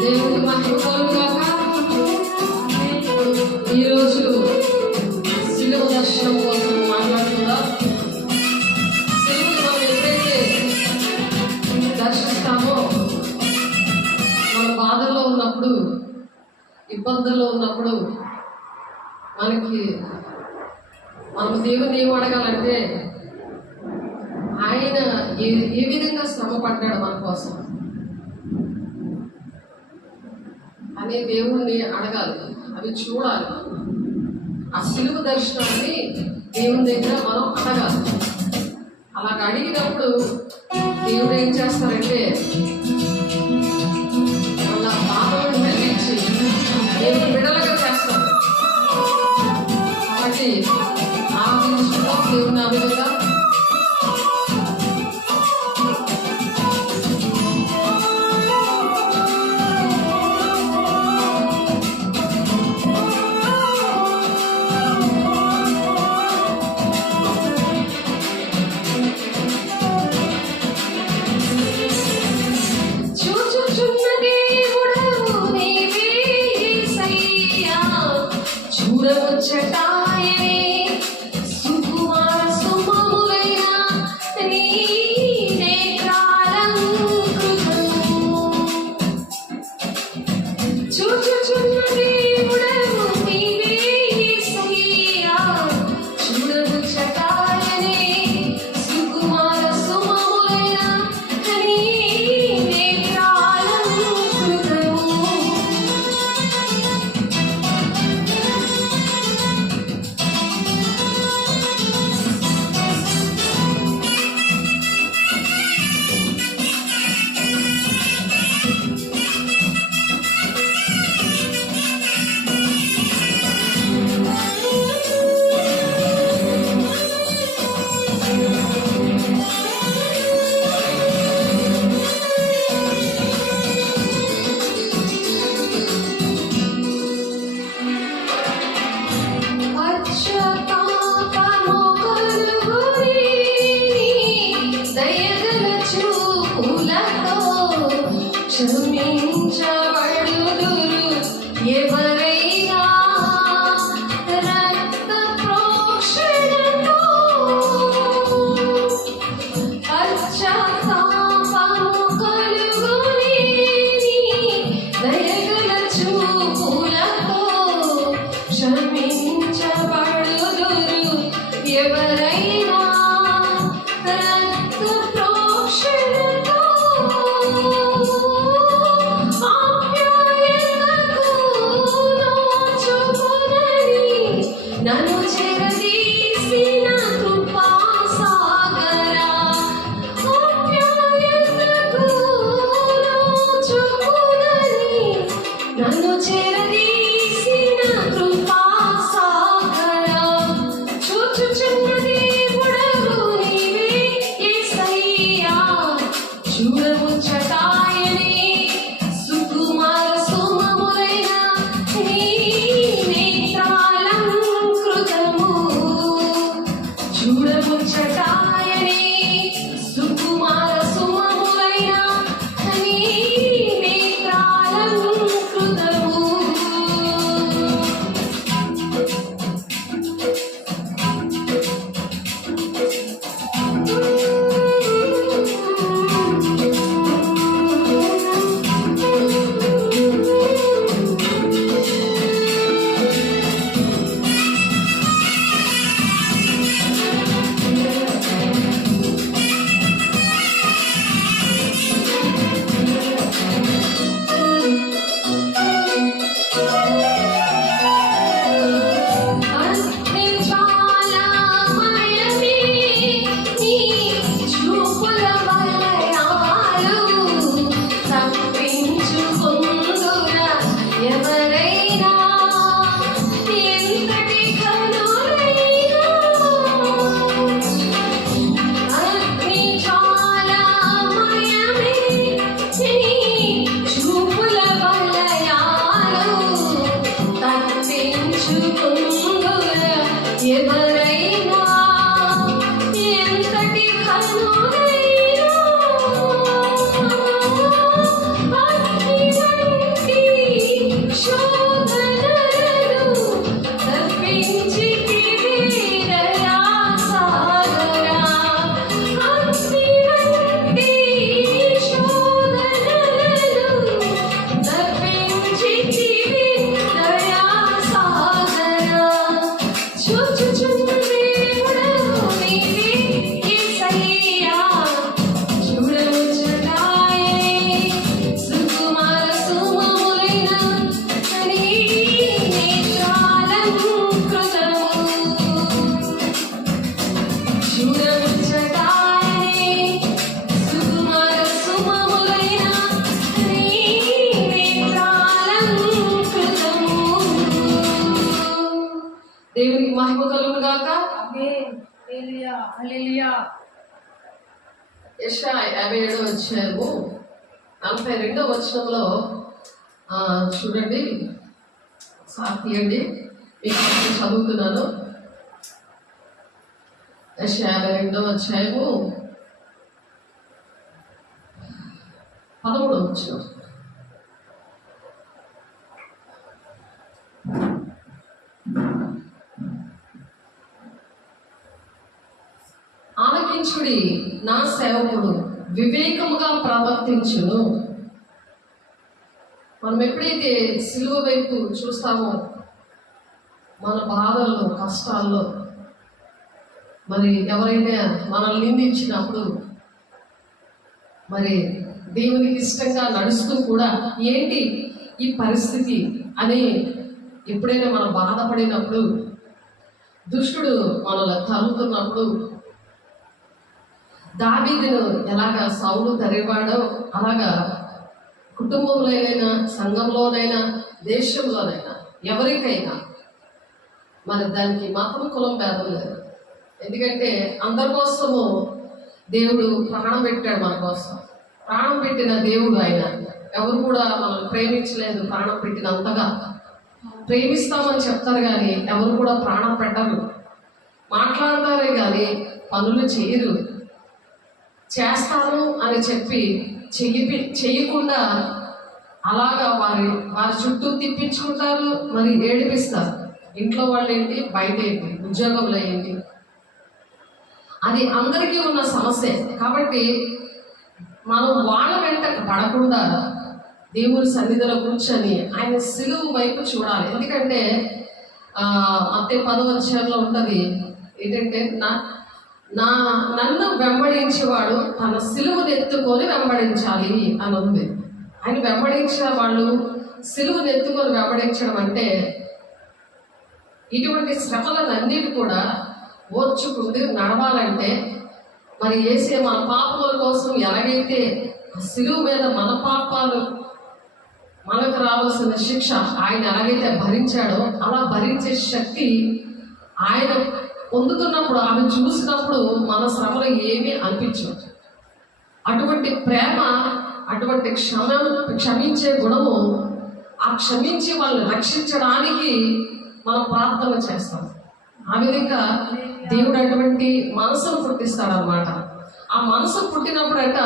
దేవుని మహిమ కలుగుగాక. ఈరోజు శిలువ దర్శనం కోసం మాట్లాడుతుందా. శిలువను మనం ఎప్పుడైతే దర్శిస్తామో, మన బాధల్లో ఉన్నప్పుడు, ఇబ్బందుల్లో ఉన్నప్పుడు మనం దేవుని ఏం అడగాలంటే, ఆయన ఏ విధంగా శ్రమ పడ్డాడు మన కోసం అనే దేవుణ్ణి అడగాలి. అవి చూడాలి. ఆ శిలువ దర్శనాన్ని దేవుని దగ్గర మనం అడగాలి. అలాగ అడిగినప్పుడు దేవుడు ఏం చేస్తారంటే, వాళ్ళ బాధలను తగ్గించి దేవుని విడలగా చేస్తారు. కాబట్టి ఆ విషయంలో దేవుని ఆ విధంగా ఎవరైనా మహిమ కలుగును గాక. ఆమేన్. హల్లెలూయా హల్లెలూయా. యెషయా 57వ అధ్యాయము 42వ వచనంలో చూడండి, తీయండి, మీకు చదువుతున్నాను. యెషయా 52వ అధ్యాయము 13వ వచనం. ఆలకించుడి, నా సేవకుడు వివేకముగా ప్రవర్తించును. మనం ఎప్పుడైతే సిలువ వైపు చూస్తామో, మన బాధల్లో కష్టాల్లో మరి ఎవరైనా మనల్ని నిందించినప్పుడు మరి దేవునికి ఇష్టంగా నడుస్తూ కూడా ఏంటి ఈ పరిస్థితి అని ఎప్పుడైనా మనం బాధపడినప్పుడు, దుష్టుడు మనల్ని తరుముతున్నప్పుడు, దావీదును ఎలాగా సౌలు తరివాడో అలాగా కుటుంబంలోనైనా, సంఘంలోనైనా, దేశంలోనైనా, ఎవరికైనా మరి దానికి మతం కులం భేదం లేదు. ఎందుకంటే అందరి కోసము దేవుడు ప్రాణం పెట్టాడు. మన కోసం ప్రాణం పెట్టిన దేవుడు ఆయన. ఎవరు కూడా మనం ప్రేమించలేదు ప్రాణం పెట్టినంతగా. ప్రేమిస్తామని చెప్తారు కానీ ఎవరు కూడా ప్రాణం పెట్టరు. మాట్లాడతారే కానీ పనులు చేయరు. చేస్తాను అని చెప్పి చెయ్యకుండా అలాగా వారి చుట్టూ తిప్పించుకుంటారు, మరి ఏడిపిస్తారు. ఇంట్లో వాళ్ళు ఏంటి, బయట ఏంటి, ఉద్యోగంలో ఏంటి, అది అందరికీ ఉన్న సమస్య. కాబట్టి మనం వాళ్ళ వెంట పడకుండా దేవుని సన్నిధిలో కూర్చొని ఆయన సిలువ వైపు చూడాలి. ఎందుకంటే మత్తయి 10వ అధ్యాయంలో ఉంటుంది ఏంటంటే, నన్ను వెంబడించేవాడు తన సిలువను ఎత్తుకొని వెంబడించాలి అని ఉంది. ఆయన వెంబడించిన వాళ్ళు సిలువను ఎత్తుకొని వెంబడించడం అంటే ఇటువంటి శ్రమలన్నిటి కూడా ఓర్చుకుంటూ నడవాలంటే మరి యేసే మన పాపముల కోసం ఎలాగైతే సిలువ మీద మన పాపాలు మనకు రావాల్సిన శిక్ష ఆయన ఎలాగైతే భరించాడో అలా భరించే శక్తి ఆయన పొందుతున్నప్పుడు, ఆమె చూసినప్పుడు మన శ్రమలు ఏమీ అనిపించవు. అటువంటి ప్రేమ, అటువంటి క్షమించే గుణము, ఆ క్షమించి వాళ్ళని రక్షించడానికి మనం ప్రార్థన చేస్తాం. ఆ విధంగా దేవుడు అటువంటి మనసును పుట్టిస్తాడనమాట. ఆ మనసు పుట్టినప్పుడట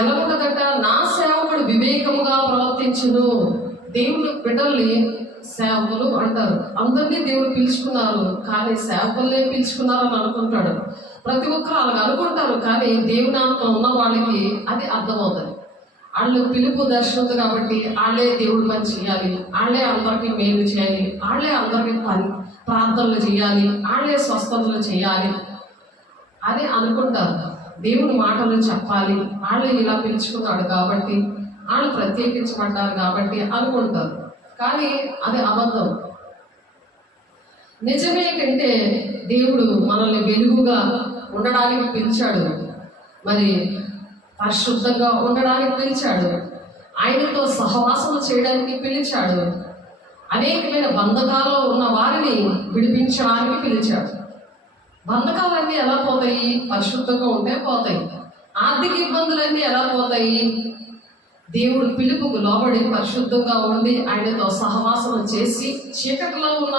ఎలా ఉంటుందట, నా సేవకుడు వివేకముగా ప్రవర్తించును. దేవుడు బిడ్డల్ని సేవకులు అంటారు. అందరినీ దేవుడు పిలుచుకున్నారు, కానీ సేవకులనే పిలుచుకున్నారు అని అనుకుంటాడు. ప్రతి ఒక్కరు అలాగ అనుకుంటారు, కానీ దేవుని ఆత్మ ఉన్న వాళ్ళకి అది అర్థమవుతుంది. వాళ్ళు పిలుపు దర్శనం కాబట్టి వాళ్ళే దేవుడు పని చేయాలి, వాళ్ళే అందరికీ మేలు చేయాలి, వాళ్ళే అందరికీ ప్రార్థనలు చేయాలి, వాళ్ళే స్వస్థతలు చేయాలి అని అనుకుంటారు. దేవుని మాటలు చెప్పాలి, వాళ్ళే ఇలా పిలుచుకున్నాడు కాబట్టి, వాళ్ళు ప్రత్యేకించబడ్డారు కాబట్టి అనుకుంటారు. కానీ అది అబద్ధం. నిజమే కంటే దేవుడు మనల్ని వెలుగుగా ఉండడానికి పిలిచాడు, మరి పరిశుద్ధంగా ఉండడానికి పిలిచాడు, ఆయనతో సహవాసం చేయడానికి పిలిచాడు, అనేకమైన బంధకాల్లో ఉన్న వారిని విడిపించడానికి పిలిచాడు. బంధకాలన్నీ ఎలా పోతాయి? పరిశుద్ధంగా ఉంటే పోతాయి. ఆర్థిక ఇబ్బందులన్నీ ఎలా పోతాయి? దేవుడు పిలుపుకు లోబడి పరిశుద్ధంగా ఉండి ఆయనతో సహవాసం చేసి చీకటిలో ఉన్న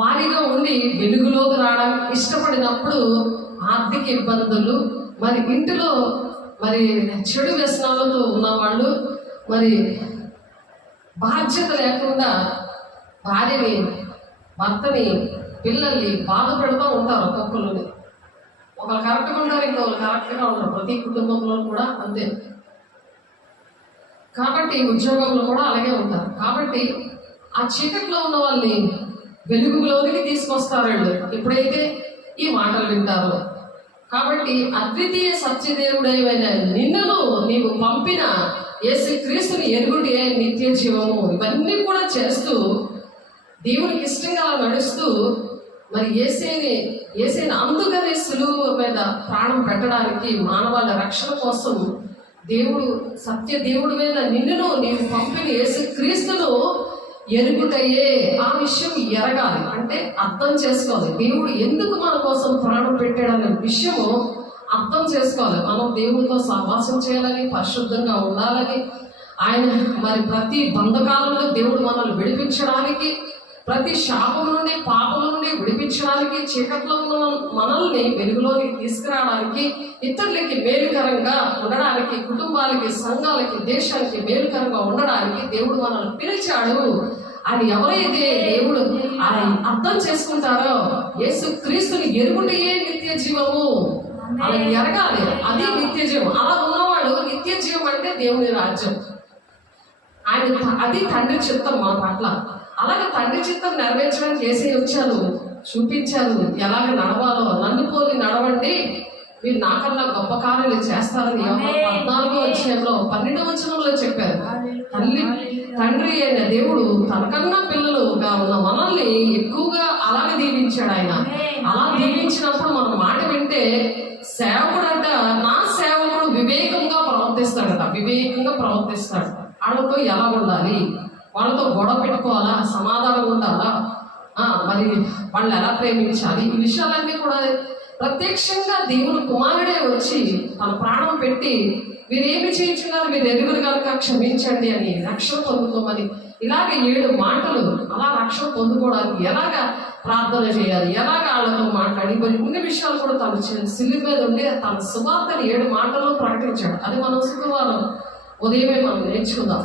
వారిగా ఉండి వెలుగులోకి రావడానికి ఇష్టపడినప్పుడు ఆర్థిక ఇబ్బందులు, మరి ఇంటిలో మరి చెడు వ్యసనాలతో ఉన్నవాళ్ళు, మరి బాధ్యత లేకుండా భార్యని, భర్తని, పిల్లల్ని బాధ పెడుతూ ఉంటారు. ఒక్కొక్కరిని ఒకరు కరెక్ట్గా ఉంటారు, ఇంకొకరు కరెక్ట్గా ఉంటారు. ప్రతి కుటుంబంలో కూడా అంతే. కాబట్టి ఉద్యోగంలో కూడా అలాగే ఉంటారు. కాబట్టి ఆ చీకట్లో ఉన్న వాళ్ళని వెలుగులోనికి తీసుకొస్తారు వాళ్ళు ఎప్పుడైతే ఈ మాటలు వింటారో. కాబట్టి అద్వితీయ సత్యదేవుడైన నిన్నును నీవు పంపిన యేసుక్రీస్తుని ఎరుగుటే నిత్య జీవము, ఇవన్నీ కూడా చేస్తూ దేవునికి ఇష్టంగా నడుస్తూ మరి యేసేని అందుకనే సులువు మీద ప్రాణం పెట్టడానికి, మానవాళ్ళ రక్షణ కోసం దేవుడు సత్య దేవుడి మీద నిన్నును నీవు పంపిన యేసుక్రీస్తును ఎరుగుటయే. ఆ విషయం ఎరగాలి అంటే అర్థం చేసుకోవాలి. దేవుడు ఎందుకు మన కోసం ప్రాణం పెట్టాడనే విషయము అర్థం చేసుకోవాలి. మనం దేవుడితో సహవాసం చేయాలని, పరిశుద్ధంగా ఉండాలని, ఆయన మరి ప్రతి బంధకాలలో దేవుడు మనల్ని విడిపించడానికి, ప్రతి శాపం నుండి పాపం నుండి విడిపించడానికి, చీకట్లో ఉన్న మనల్ని వెలుగులోకి తీసుకురావడానికి, ఇతరులకి మేలుకరంగా ఉండడానికి, కుటుంబాలకి, సంఘాలకి, దేశానికి మేలుకరంగా ఉండడానికి దేవుడు మనల్ని పిలిచాడు. అది ఎవరైతే దేవుడు ఆయన అర్థం చేసుకుంటారో, యేసు క్రీస్తుని ఎరుగుటయే నిత్య జీవము. అలా ఎరగాలి, అది నిత్య జీవం. అలా ఉన్నవాడు నిత్య జీవం అంటే దేవుని రాజ్యం. ఆయన అది తండ్రి చిత్తం మా పట్ల. అలాగే తండ్రి చిత్తం నెరవేర్చడానికి యేసయ్య వచ్చారు, చూపించారు ఎలాగ నడవాలో. నన్ను పోలి నడవండి, మీరు నాకన్నా గొప్ప కార్యాలు చేస్తారని 14వ అధ్యాయంలో 12వ వచనంలో చెప్పారు. తండ్రి అయిన దేవుడు తనకన్నా పిల్లలుగా ఉన్న మనల్ని ఎక్కువగా అలాగే దీవించాడు ఆయన. అలా దీవించినప్పుడు మనం మాట వింటే, సేవకుడంట నా సేవకుడు వివేకంగా ప్రవర్తిస్తాడట. వివేకంగా ప్రవర్తిస్తాడు. వాళ్ళతో ఎలా ఉండాలి, వాళ్ళతో గొడవ పెట్టుకోవాలా, సమాధానం ఉండాలా, మరి వాళ్ళు ఎలా ప్రేమించాలి, ఈ విషయాలన్నీ కూడా ప్రత్యక్షంగా దేవుని కుమారుడే వచ్చి తన ప్రాణం పెట్టి, మీరేమి చేయించున్నారు, మీరు ఎరుగురు కనుక క్షమించండి అని, రక్షణ పొందుకోమని, ఇలాగ 7 మాటలు. అలా రక్షణ పొందుకోవడానికి ఎలాగా ప్రార్థన చేయాలి, ఎలాగ వాళ్ళతో మాట్లాడి, మరి కొన్ని విషయాలు కూడా తను సిలువ మీద ఉండి తన సువార్తని 7 మాటల్లో ప్రకటించాడు. అది మనం శుక్రవారం ఉదయమే మనం నేర్చుకుందాం.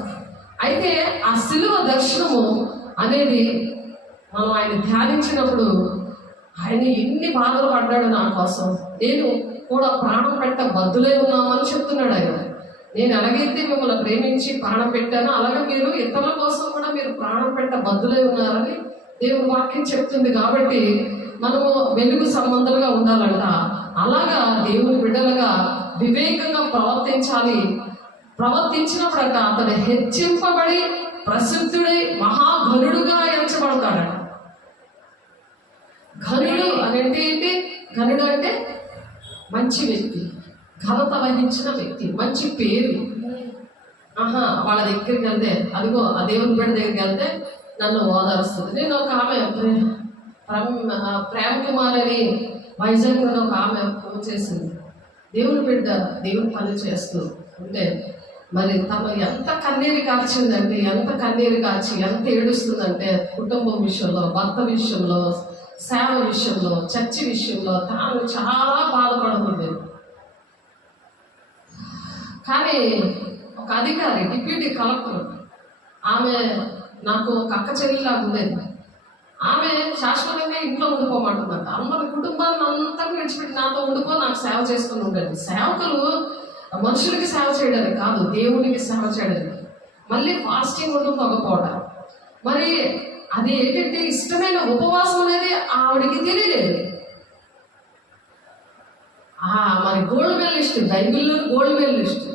అయితే ఆ సిలువ దర్శనము అనేది మనం ఆయన ధ్యానించినప్పుడు, ఆయన ఎన్ని బాధలు పడ్డాడు నా కోసం, నేను కూడా ప్రాణం పెట్ట బద్దులే ఉన్నామని చెప్తున్నాడు ఆయన. నేను ఎలాగైతే మిమ్మల్ని ప్రేమించి ప్రాణం పెట్టానో, అలాగే మీరు ఇతరుల కోసం కూడా మీరు ప్రాణం పెట్ట బద్దులే ఉన్నారని దేవుని వాక్యం చెప్తుంది. కాబట్టి మనము వెలుగు సంబంధాలుగా ఉండాలంట. అలాగా దేవుని బిడ్డలుగా వివేకంగా ప్రవర్తించాలి. ప్రవర్తించినప్పుడంట అతడు హెచ్చింపబడి ప్రసిద్ధుడై మహాఘనుడుగా ఎంచబడతాడట. ఘనుడు అని అంటే ఏంటి? ఘనుడు అంటే మంచి వ్యక్తి, ఘనత వహించిన వ్యక్తి, మంచి పేరు. వాళ్ళ దగ్గరికి వెళ్తే, అదిగో ఆ దేవుని బిడ్డ దగ్గరికి వెళ్తే నన్ను ఓదారుస్తుంది. నేను ఒక ఆమె ప్రేమ కుమార్ అని వైజాగ్లో ఒక ఆమె ఫోన్ చేసింది. దేవుని బిడ్డ దేవుని పని చేస్తూ ఉంటే, మరి తను ఎంత కన్నీరు కార్చిందంటే, ఎంత కన్నీరు కార్చి ఎంత ఏడుస్తుందంటే, కుటుంబం విషయంలో, భర్త విషయంలో, సేవ విషయంలో, చర్చి విషయంలో తాను చాలా బాధపడుతుంది. కానీ ఒక అధికారి, డిప్యూటీ కలెక్టర్, ఆమె నాకు ఒక అక్క చెల్లిలా ఉండేది. ఆమె శాశ్వతంగా ఇంట్లో ఉండిపోమంటుందంట. అందరి కుటుంబాన్ని అంతా విడిచిపెట్టి నాతో ఉండిపో, నాకు సేవ చేసుకుని ఉండేది. సేవకులు మనుషులకి సేవ చేయడానికి కాదు, దేవునికి సేవ చేయడానికి. మళ్ళీ ఫాస్టింగ్ ఉంటుంది ఒక పూట. మరి అది ఏంటంటే ఇష్టమైన ఉపవాసం అనేది ఆవిడికి తెలియలేదు. మరి గోల్డ్ మెడలిస్ట్, బైబిల్లో గోల్డ్ మెడలిస్ట్.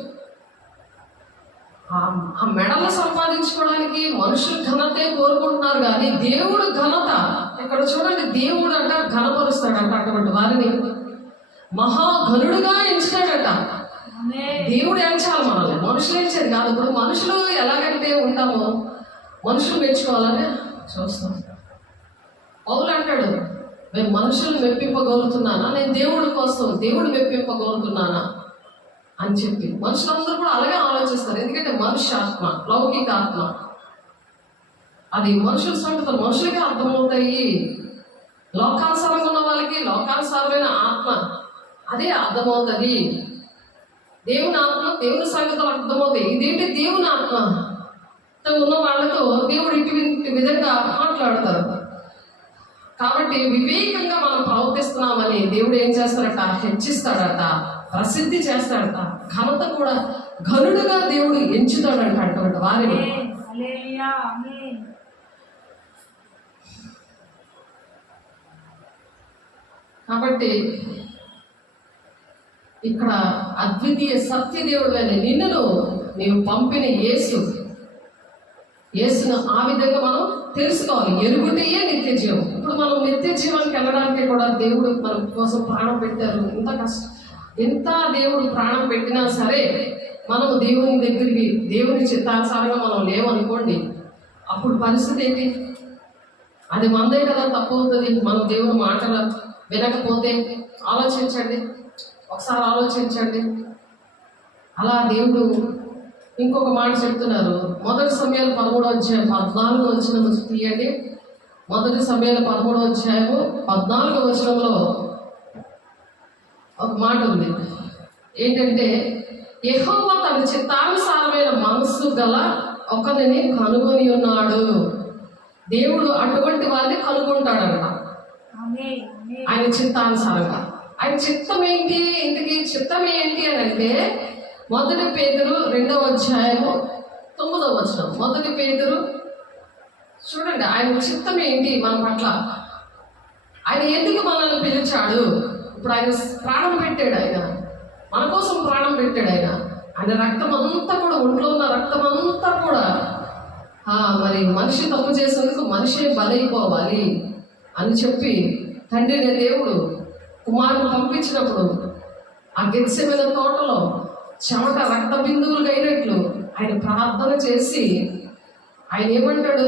ఆ మెడలు సంపాదించుకోవడానికి మనుషులు ఘనతే కోరుకుంటున్నారు, కానీ దేవుడు ఘనత ఇక్కడ చూడండి. దేవుడు అంట ఘనపరుస్తాడంట అటువంటి వారిని, మహాఘనుడుగా ఎంచుతాడట. దేవుడు ఎంచాలి మనల్ని, మనుషులు ఎంచేది కాదు. ఇప్పుడు మనుషులు ఎలాగంటే ఉంటామో, మనుషులు మెచ్చుకోవాలని చూస్తాం. పౌలు అంటాడు, నేను మనుషులు మెప్పింపగలుగుతున్నానా, నేను దేవుడి కోసం దేవుడు మెప్పింపగలుగుతున్నానా అని చెప్పి. మనుషులందరూ కూడా అలాగే ఆలోచిస్తారు. ఎందుకంటే మనుష్య ఆత్మ, లౌకిక ఆత్మ, అది మనుషుల సంగతులు మనుషులకే అర్థమవుతాయి. లోకానుసారంగా ఉన్న వాళ్ళకి లోకానుసారమైన ఆత్మ అదే అర్థమవుతుంది. దేవుని ఆత్మ, దేవుని సంగతులు అర్థమవుతాయి. ఇదేంటి దేవుని ఆత్మ ఉన్న వాళ్ళతో దేవుడు ఇటువంటి విధంగా మాట్లాడతారు. కాబట్టి వివేకంగా మనం ప్రవర్తిస్తున్నామని దేవుడు ఏం చేస్తాడట? హెచ్చిస్తాడట, ప్రసిద్ధి చేస్తాడట, ఘనత కూడా ఘనుడుగా దేవుడు ఎంచుతాడంట అటువంటి వారిని. కాబట్టి ఇక్కడ అద్వితీయ సత్యదేవుడు అని నిన్ను నీవు పంపిన యేసును ఆ విధంగా మనం తెలుసుకోవాలి. ఎరుగుటయే నిత్య జీవం. ఇప్పుడు మనం నిత్య జీవానికి వెళ్ళడానికి కూడా దేవుడు మన కోసం ప్రాణం పెట్టారు. ఎంత దేవుడు ప్రాణం పెట్టినా సరే మనము దేవుని దగ్గరికి, దేవుని చిత్తానుసారంగా మనం లేవనుకోండి, అప్పుడు పరిస్థితి ఏంటి? అది మనదే కదా తప్పు అవుతుంది. మనం దేవుని మాటలు వినకపోతే ఆలోచించండి, ఒకసారి ఆలోచించండి. అలా దేవుడు ఇంకొక మాట చెప్తున్నారు. మొదటి సమయాలు 13:14 తీయండి. మొదటి సమయాలు 13:14 ఒక మాట ఉంది. ఏంటంటే, యెహోవా తన చిత్తానుసారమైన మనస్సు గల ఒకరిని కనుగొని ఉన్నాడు. దేవుడు అటువంటి వారిని కనుగొంటాడంట ఆయన చిత్తానుసారంగా. ఆయన చిత్తం ఏంటి? ఇంతకీ చిత్తం ఏంటి అని అంటే, 1 పేతురు 2:9. 1 పేతురు చూడండి, ఆయన చిత్తం ఏంటి మన పట్ల. ఆయన ఎందుకు మనల్ని పిలిచాడు? ఇప్పుడు ఆయన ప్రాణం పెట్టాడు, ఆయన మన కోసం ప్రాణం పెట్టాడు. ఆయన రక్తం అంతా కూడా, ఒంట్లో ఉన్న రక్తం అంతా కూడా మరి మనిషి తప్పు చేసేందుకు మనిషే బలైపోవాలి అని చెప్పి తండ్రి దేవుడు కుమారుడు పంపించినప్పుడు ఆ గెత్సెమనే తోటలో చెమట రక్త బిందువులు అయినట్లు ఆయన ప్రార్థన చేసి ఆయన ఏమంటాడు?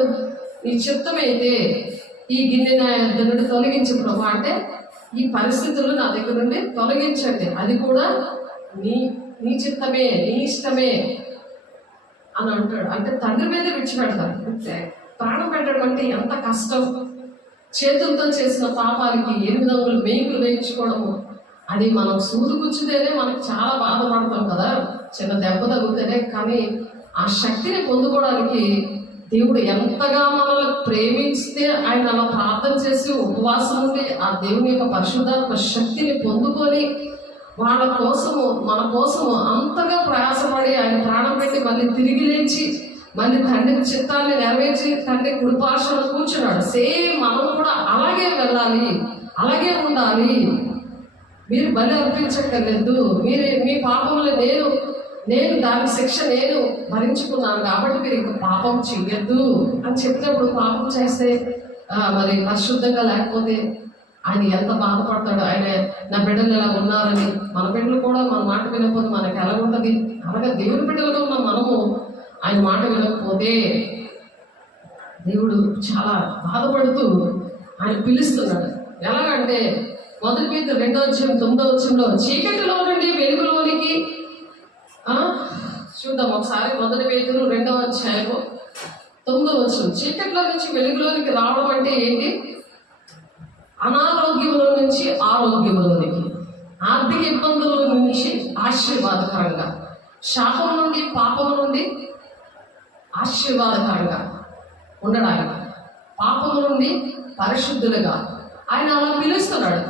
నీ చిత్తమైతే ఈ గిన్నె నా యొద్ద నుండి తొలగించు ప్రభా, అంటే ఈ పరిస్థితులు నా దగ్గర నుండి తొలగించండి, అది కూడా నీ చిత్తమే, నీ ఇష్టమే అని అంటాడు. అంటే తండ్రి మీద విడిచిపెడతాడు. అంటే ప్రాణం పెట్టడం అంటే ఎంత కష్టం. చేతులతో చేసిన పాపానికి 800 మేకులు వేయించుకోవడము, అది మనం సూదు గుచ్చితేనే మనకు చాలా బాధపడతాం కదా, చిన్న దెబ్బ తగ్గుతేనే. కానీ ఆ శక్తిని పొందుకోవడానికి దేవుడు ఎంతగా మనల్ని ప్రేమిస్తే ఆయన అలా ప్రార్థన చేసి ఉపవాసం ఉండి ఆ దేవుని యొక్క పరిశుద్ధాత్మ శక్తిని పొందుకొని వాళ్ళ కోసము, మన కోసము అంతగా ప్రయాసపడి ఆయన ప్రాణం పెట్టి మళ్ళీ తిరిగి లేచి మళ్ళీ తండ్రి చిత్తాన్ని నెరవేర్చి తండ్రి కుడిపార్శ్వలో కూర్చున్నాడు. సేమ్ మనం కూడా అలాగే వెళ్ళాలి, అలాగే ఉండాలి. మీరు బలి అర్పించక్కర్లేదు, మీ పాపంలో నేను దాని శిక్ష నేను భరించుకున్నాను కాబట్టి మీరు ఇంకా పాపం చెయ్యొద్దు అని చెప్పినప్పుడు పాపం చేస్తే మరి పరిశుద్ధంగా లేకపోతే ఆయన ఎంత బాధపడతాడు. ఆయన నా బిడ్డలు ఎలా ఉన్నారని, మన బిడ్డలు కూడా మన మాట వినకపోతే మనకి ఎలా ఉంటుంది? అలాగే దేవుని బిడ్డలుగా ఉన్న మనము ఆయన మాట వినకపోతే దేవుడు చాలా బాధపడుతూ ఆయన పిలుస్తున్నాడు. ఎలాగంటే 1 పేతురు 2:9 చీకటిలో నుండి వెలుగులోనికి చూద్దాం ఒకసారి. 1 పేతురు 2:9 చీకటిలో నుంచి వెలుగులోనికి రావడం అంటే ఏంటి? అనారోగ్యముల నుంచి ఆరోగ్యములోనికి, ఆర్థిక ఇబ్బందుల నుంచి ఆశీర్వాదకరంగా, శాపం నుండి పాపం నుండి ఆశీర్వాదకరంగా ఉండడానికి, పాపము నుండి పరిశుద్ధులుగా ఆయన అలా పిలుస్తున్నాడు.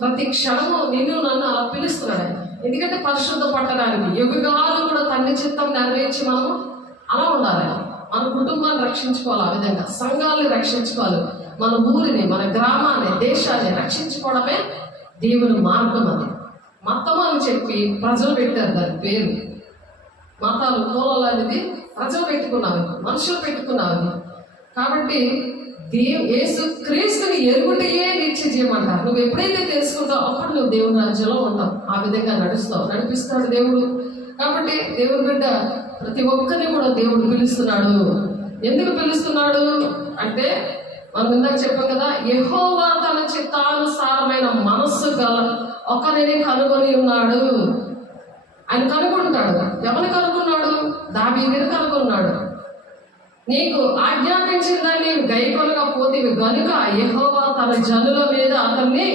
ప్రతి క్షణము నిన్ను నన్ను అలా పిలుస్తున్నాడు ఆయన. ఎందుకంటే పరిశుద్ధ పట్టడానికి యుగాలు కూడా తండ్రి చిత్తం నెరవేర్చి మనము అలా ఉండాలి. మన కుటుంబాన్ని రక్షించుకోవాలి, ఆ విధంగా సంఘాలను రక్షించుకోవాలి, మన ఊరిని, మన గ్రామాన్ని, దేశాన్ని రక్షించుకోవడమే దేవుని మార్గం. అది మతం అని చెప్పి ప్రజలు పెట్టారు దాని పేరు. మతాలు కులాలు అనేది ప్రజలు పెట్టుకున్నావు, మనుషులు పెట్టుకున్నావు. కాబట్టి యేసు క్రీస్తుని ఎరుగుటయే నిత్య జీవం అంటారు. నువ్వు ఎప్పుడైతే తెలుసుకుంటావు అప్పుడు నువ్వు దేవుని రాజ్యంలో ఉంటావు. ఆ విధంగా నడిపిస్తాడు దేవుడు. కాబట్టి దేవుని బిడ్డ ప్రతి ఒక్కరిని కూడా దేవుడు పిలుస్తున్నాడు. ఎందుకు పిలుస్తున్నాడు అంటే, మనం ఇందాక చెప్పాం కదా, యెహోవా తన చిత్తానుసారమైన మనస్సు గల ఒకరిని కనుగొని ఉన్నాడు. ఆయన కనుగొంటాడు. ఎవరిని కనుగొన్నాడు? దావీదుని కనుగొన్నాడు. నీకు ఆజ్ఞాపించిన దాన్ని గైకొనకపోతేవి గనుక యెహోవా తన జనుల మీద అతన్ని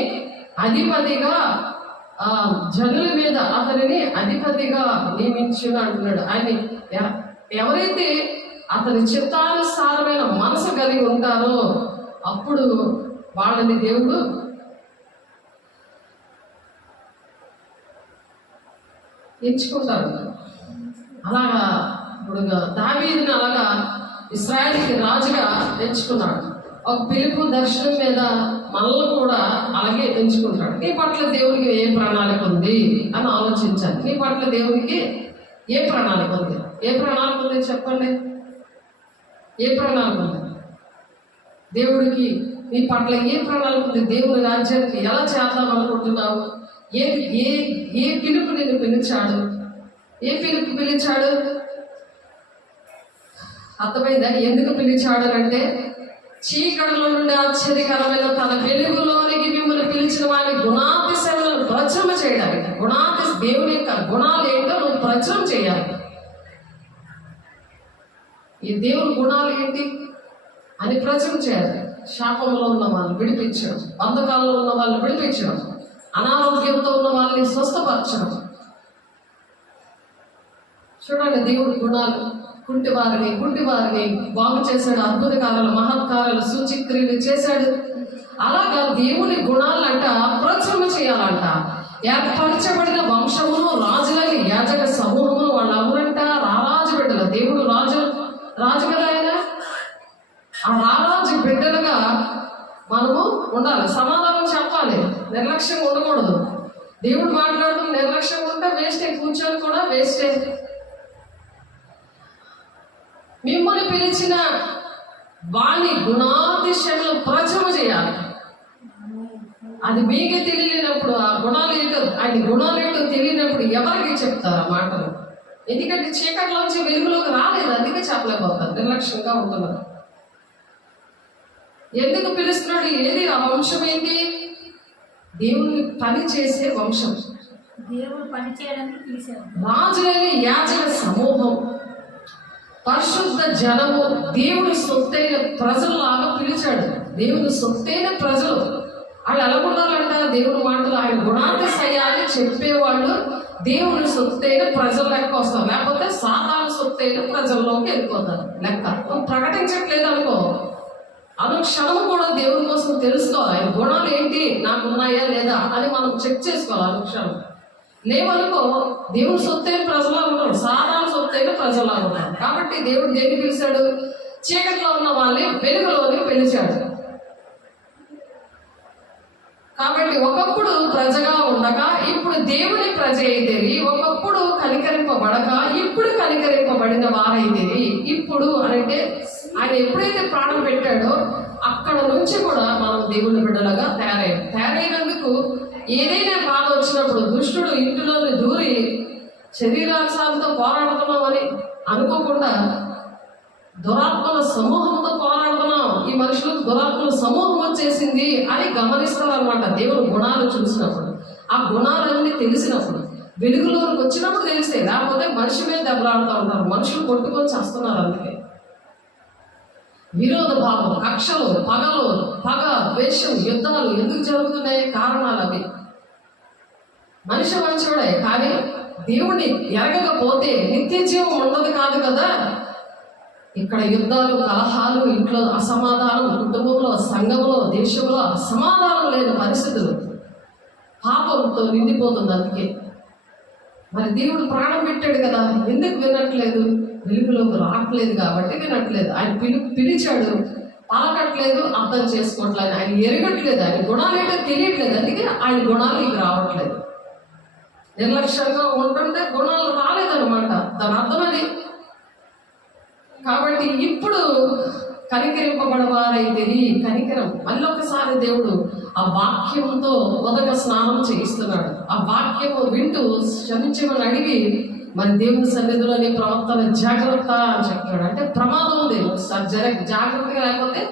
అధిపతిగా నియమించును అంటున్నాడు. ఆయన ఎవరైతే అతని చిత్తానుసారమైన మనసు కలిగి ఉంటారో అప్పుడు వాళ్ళని దేవుడు ఎంచుకుంటాడు. అలాగా ఇప్పుడు దావీదుని అలాగా ఇశ్రాయేలుకి రాజుగా ఎంచుకున్నాడు. ఒక పిలుపు దర్శనం మీద మనల్ని కూడా అలాగే ఎంచుకుంటాడు. నీ పట్ల దేవునికి ఏ ప్రణాళిక ఉంది అని ఆలోచించాలి. నీ పట్ల దేవునికి ఏ ప్రణాళిక ఉంది? ఏ ప్రణాళిక ఉంది చెప్పండి? ఏ ప్రణాళిక ఉంది దేవుడికి? నీ పట్ల ఏ ప్రణాళిక ఉంది? దేవుని రాజ్యానికి ఎలా చేద్దాం అనుకుంటున్నావు? ఏ పిలుపు నిన్ను పిలిచాడు? ఏ పిలుపు పిలిచాడు? అర్థమైందా? ఎందుకు పిలిచాడు అంటే చీకటిలో నుండి ఆశ్చర్యకరమైన తన వెలుగులోనికి మిమ్మల్ని పిలిచిన వారి గుణాతిశయములను ప్రచురణ చేయడానికి. దేవుని యొక్క గుణాలు ఏంటో నువ్వు ప్రచురం చేయాలి. ఈ దేవుని గుణాలు ఏంటి అని ప్రచురం చేయాలి. శాపంలో ఉన్న వాళ్ళని విడిపించడం, బంధకాలలో ఉన్న వాళ్ళని విడిపించడం, అనారోగ్యంతో ఉన్న వాళ్ళని స్వస్థపరచడం. చూడండి దేవుడి గుణాలు. గుడ్డి వారిని బాగు చేశాడు, అద్భుత కార్యాలు, మహత్కారాలు, సూచిక్రియలు చేశాడు. అలాగా దేవుని గుణాలంట ప్రచురణ చేయాలంట. ఏర్పరచబడిన వంశమును, రాజులని, యాజక సమూహమును, వాళ్ళు ఎవరంట? రారాజు బిడ్డలు. దేవుడు రాజు కదా ఆయన. ఆ రారాజు బిడ్డలుగా మనము ఉండాలి. సమాధానం చెప్పాలి, నిర్లక్ష్యంగా ఉండకూడదు. దేవుడు మాట్లాడుతూ నిర్లక్ష్యంగా ఉంటే వేస్టే, కూర్చొని కూడా వేస్టే. మిమ్మల్ని పిలిచిన వాణి గుణాతిశయంలో ప్రచురణ చేయాలి. అది మీకే తెలియనప్పుడు ఆ గుణాలు ఏంటో, ఆయన గుణాలు ఏంటో తెలియనప్పుడు ఎవరికి చెప్తారు ఆ మాటలు? ఎందుకంటే చీకట్లోంచి వెలుగులోకి రాలేదు, అందుకే చెప్పలేకపోతారు, నిర్లక్ష్యంగా ఉంటున్నారు. ఎందుకు పిలుస్తున్నాడు? ఏది ఆ వంశం ఏంటి? దేవుని పని చేసే వంశం, దేవుడు పని చేయడానికి పిలిచాడు. రాజులని, యాజక సమూహం, పరిశుద్ధ జనము, దేవుని సొత్తైన ప్రజలలాగా పిలిచాడు. దేవుని సొత్తైన ప్రజలు వాళ్ళు ఎలా ఉండాలంట? దేవుని మాటలు, ఆయన గుణాతిశయాన్ని చెప్పేవాళ్ళు దేవుని సొత్తైన ప్రజల లెక్క వస్తారు. లేకపోతే సాధారణ సొత్తైన ప్రజల్లోకి వెళ్ళిపోతారు లెక్క. ప్రకటించట్లేదు అనుకో, అనుక్షణము కూడా దేవుని కోసం తెలుసుకోవాలి. ఆయన గుణాలు ఏంటి, నాకు ఉన్నాయా లేదా అని మనం చెక్ చేసుకోవాలి అనుక్షణం. లేవనుకో దేవుని సొత్తైన ప్రజలా ఉన్నారు, సాధారణ సొత్తైన ప్రజలా ఉన్నారు. కాబట్టి దేవుడు దేన్ని పిలిచాడు? చీకట్లో ఉన్న వాళ్ళని వెలుగులోని పిలిచాడు. కాబట్టి ఒకప్పుడు ప్రజగా ఉండగా ఇప్పుడు దేవుని ప్రజ అయితేవి, ఒకప్పుడు కనికరింపబడక ఇప్పుడు కనికరింపబడిన వారైతేవి. ఇప్పుడు అంటే ఆయన ఎప్పుడైతే ప్రాణం పెట్టాడో అక్కడ నుంచి కూడా మనం దేవుని బిడ్డలుగా తయారైనందుకు ఏదైనా బాధ వచ్చినప్పుడు దుష్టుడు ఇంటిలోని దూరి శరీరాంశాలతో పోరాడుతున్నామని అనుకోకుండా దురాత్మల సమూహంతో పోరాడుతున్నాం, ఈ మనుషులకు దురాత్మల సమూహం వచ్చేసింది అని గమనిస్తారనమాట. దేవుని గుణాలు చూసినప్పుడు, ఆ గుణాలన్నీ తెలిసినప్పుడు, వెలుగులోకి వచ్చినప్పుడు తెలిస్తే. లేకపోతే మనిషి మీద దెబ్బలాడుతూ ఉంటారు, మనుషులు కొట్టుకొని చేస్తున్నారు. అందుకే విరోధ భావం, కక్షలు, పగ, ద్వేషం, యుద్ధాలు ఎందుకు జరుగుతున్నాయి? కారణాలు అవి. మనిషి మంచోడే, కానీ దేవుణ్ణి ఎరగకపోతే నిత్య జీవం ఉండదు కాదు కదా. ఇక్కడ యుద్ధాలు, కలహాలు, ఇంట్లో అసమాధానం, కుటుంబంలో, సంఘంలో, దేశంలో అసమాధానం లేని పరిస్థితులు, పాపంతో నిండిపోతుంది. అందుకే మరి దేవుడు ప్రాణం పెట్టాడు కదా, ఎందుకు వినట్లేదు? వెలుగులోకి రావట్లేదు కాబట్టి వినట్లేదు. ఆయన పిలిచాడు, పలకట్లేదు, అర్థం చేసుకోవట్లేదు, ఆయన ఎరగట్లేదు, ఆయన గుణాలు ఏంటో తెలియట్లేదు. అందుకే ఆయన గుణాలు నీకు రావట్లేదు. నిర్లక్ష్యంగా ఉంటుంటే గుణాలు రాలేదన్నమాట, దాని అర్థం అది. కాబట్టి ఇప్పుడు కనికరింపబడవారైతే కనికరం. మళ్ళీ ఒకసారి దేవుడు ఆ వాక్యంతో ఉదక స్నానం చేయిస్తున్నాడు. ఆ వాక్యము వింటూ క్షమించమని అడిగి మరి దేవుని సన్నిధిలోని ప్రవర్తన జాగ్రత్త అని చెప్తున్నాడు. అంటే ప్రమాదం ఉంది, జాగ్రత్తగా లేకపోతే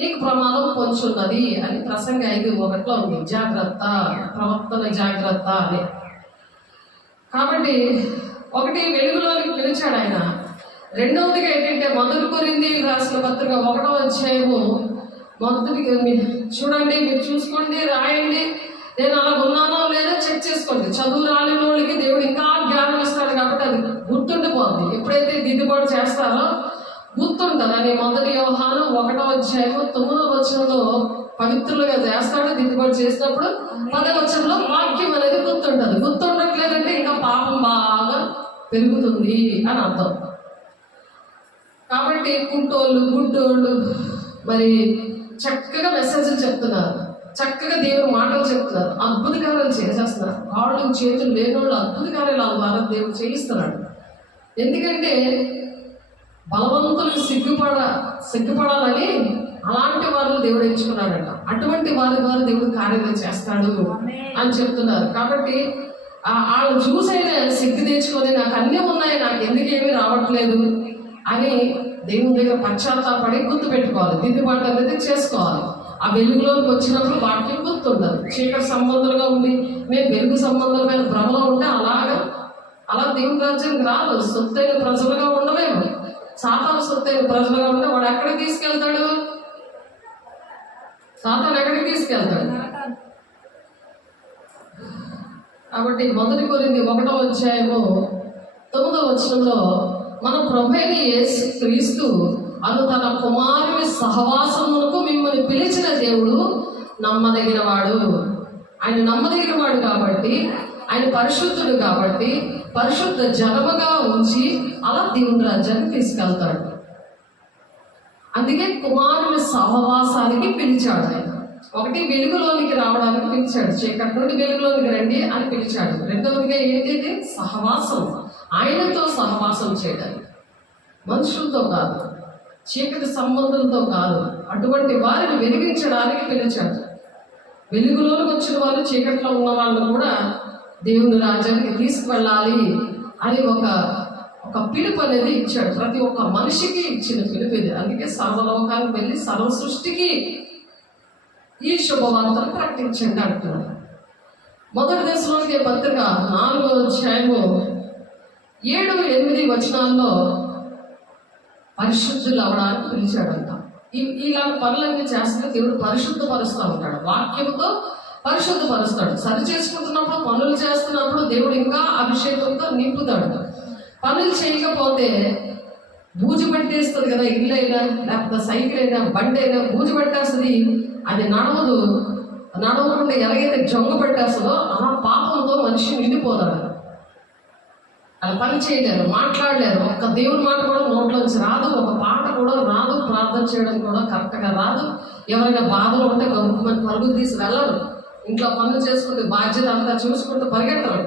నీకు ప్రమాదం పొంచున్నది అని ప్రసంగ 5:1 ఉంది. జాగ్రత్త, ప్రవర్తన జాగ్రత్త అని. కాబట్టి ఒకటి వెలుగులోనికి పిలిచాడు ఆయన. రెండవదిగా ఏంటంటే 1 కొరింథీయులకు రాసిన పత్రిక 1వ అధ్యాయము మొదటిగా చూడండి, మీరు చూసుకోండి, రాయండి. నేను అలా ఉన్నానో లేదో చెక్ చేసుకోండి. చదువు రాని వాళ్ళకి దేవుడు ఇంకా జ్ఞానం ఇస్తాడు కాబట్టి అది గుర్తుండిపోతుంది. ఎప్పుడైతే దిద్దుబాటు చేస్తారో గుర్తుంటుంది. అని 1 యోహాను 1వ అధ్యాయము 9వ వచనంలో పవిత్రులుగా చేస్తాడు. దిద్దుబాటు చేసినప్పుడు 10వ వచనంలో వాక్యం అనేది గుర్తుంటుంది. గుర్తుండట్లేదంటే ఇంకా పాపం బాగా పెరుగుతుంది అని అర్థం. కాబట్టి గుడ్డోళ్ళు మరి చక్కగా మెసేజ్లు చెప్తున్నారు, చక్కగా దేవుడు మాటలు చెప్తున్నారు, అద్భుత కార్యాలు చేసేస్తున్నారు. కాళ్ళు చేతులు లేని వాళ్ళు అద్భుత కార్యాలు ద్వారా దేవుడు చేయిస్తున్నాడు. ఎందుకంటే బలవంతులకు సిగ్గుపడాలని అలాంటి వారిని దేవుడు ఎంచుకున్నాడట. అటువంటి వారి ద్వారా దేవుడు కార్యాలు చేస్తాడు అని చెప్తున్నారు. కాబట్టి వాళ్ళు చూసైనా సిగ్గు తెచ్చుకొని నాకు అన్నీ ఉన్నాయి, నాకు ఎందుకేమీ రావట్లేదు అని దేవుని దగ్గర పశ్చాత్తాపడి గుర్తు పెట్టుకోవాలి, దిద్దుబాటు అనేది చేసుకోవాలి. ఆ వెలుగులోకి వచ్చినప్పుడు వాటికి గుర్తుండదు. చీకటి సంబంధాలుగా ఉండి మేము వెలుగు సంబంధమైన భ్రమలో ఉంటే అలా దేవుని రాజ్యానికి రాదు. సొత్తైన ప్రజలుగా ఉండలేము. సాతాను సొత్తైన ప్రజలుగా ఉంటే వాడు ఎక్కడికి తీసుకెళ్తాడు? సాతాను ఎక్కడికి తీసుకెళ్తాడు? కాబట్టి 1 కొరింథీ 1:9 మన ప్రభువైన యేసు క్రీస్తు అను తన కుమారుని సహవాసమునకు మిమ్మల్ని పిలిచిన దేవుడు నమ్మదగిన వాడు. ఆయన నమ్మదగిన వాడు కాబట్టి, ఆయన పరిశుద్ధుడు కాబట్టి పరిశుద్ధ జనముగా ఉంచి అలా దేవుని రాజ్యాన్ని తీసుకెళ్తాడు. అందుకే కుమారుని సహవాసానికి పిలిచాడు. ఆయన ఒకటి వెలుగులోనికి రావడానికి పిలిచాడు, చీకటి నుండి వెలుగులోనికి రండి అని పిలిచాడు. రెండవదిగా ఏంటంటే సహవాసం, ఆయనతో సహవాసం చేయడానికి, మనుషులతో కాదు, చీకటి సంబంధులతో కాదు, అటువంటి వారిని వెలిగించడానికి పిలిచాడు. వెలుగులోకి వచ్చిన వాళ్ళు చీకట్లో ఉన్న వాళ్ళు కూడా దేవుని రాజ్యానికి తీసుకువెళ్ళాలి అని ఒక పిలుపు అనేది ఇచ్చాడు. ప్రతి ఒక్క మనిషికి ఇచ్చిన పిలుపు ఇది. అందుకే సర్వలోకానికి వెళ్ళి సర్వ సృష్టికి ఈ శుభవార్తను ప్రకటించండి అంటున్నాడు. 1 దశలోనికే పత్రిక 4:7-8 పరిశుద్ధులు అవడానికి పిలిచాడంట. ఇలాంటి పనులన్నీ చేస్తే దేవుడు పరిశుద్ధపరుస్తూ ఉంటాడు. వాక్యంతో పరిశుద్ధపరుస్తాడు. సరి చేసుకుంటున్నప్పుడు, పనులు చేస్తున్నప్పుడు దేవుడు ఇంకా అభిషేకంతో నింపుతాడు. పనులు చేయకపోతే బూజు పట్టేస్తుంది కదా, ఇల్లు అయినా లేకపోతే సైకిల్ అయినా బండి అయినా బూజు పట్టేస్తుంది. అది నడవకుండా ఎలాగైతే జంగు పట్టేస్తుందో అలా పాపంతో మనిషి నిండిపోతాడు. అలా పని చేయలేరు, మాట్లాడలేరు, ఒక్క దేవుని మాట కూడా నోట్లోంచి రాదు, ఒక పాట కూడా రాదు, ప్రార్థన చేయడం కూడా కరెక్ట్గా రాదు. ఎవరైనా బాధలు ఉంటే గొప్పమని పరుగులు తీసి వెళ్ళరు. ఇంట్లో పనులు చేసుకుంటే బాధ్యత అంతా చూసుకుంటూ పరిగెత్తరు.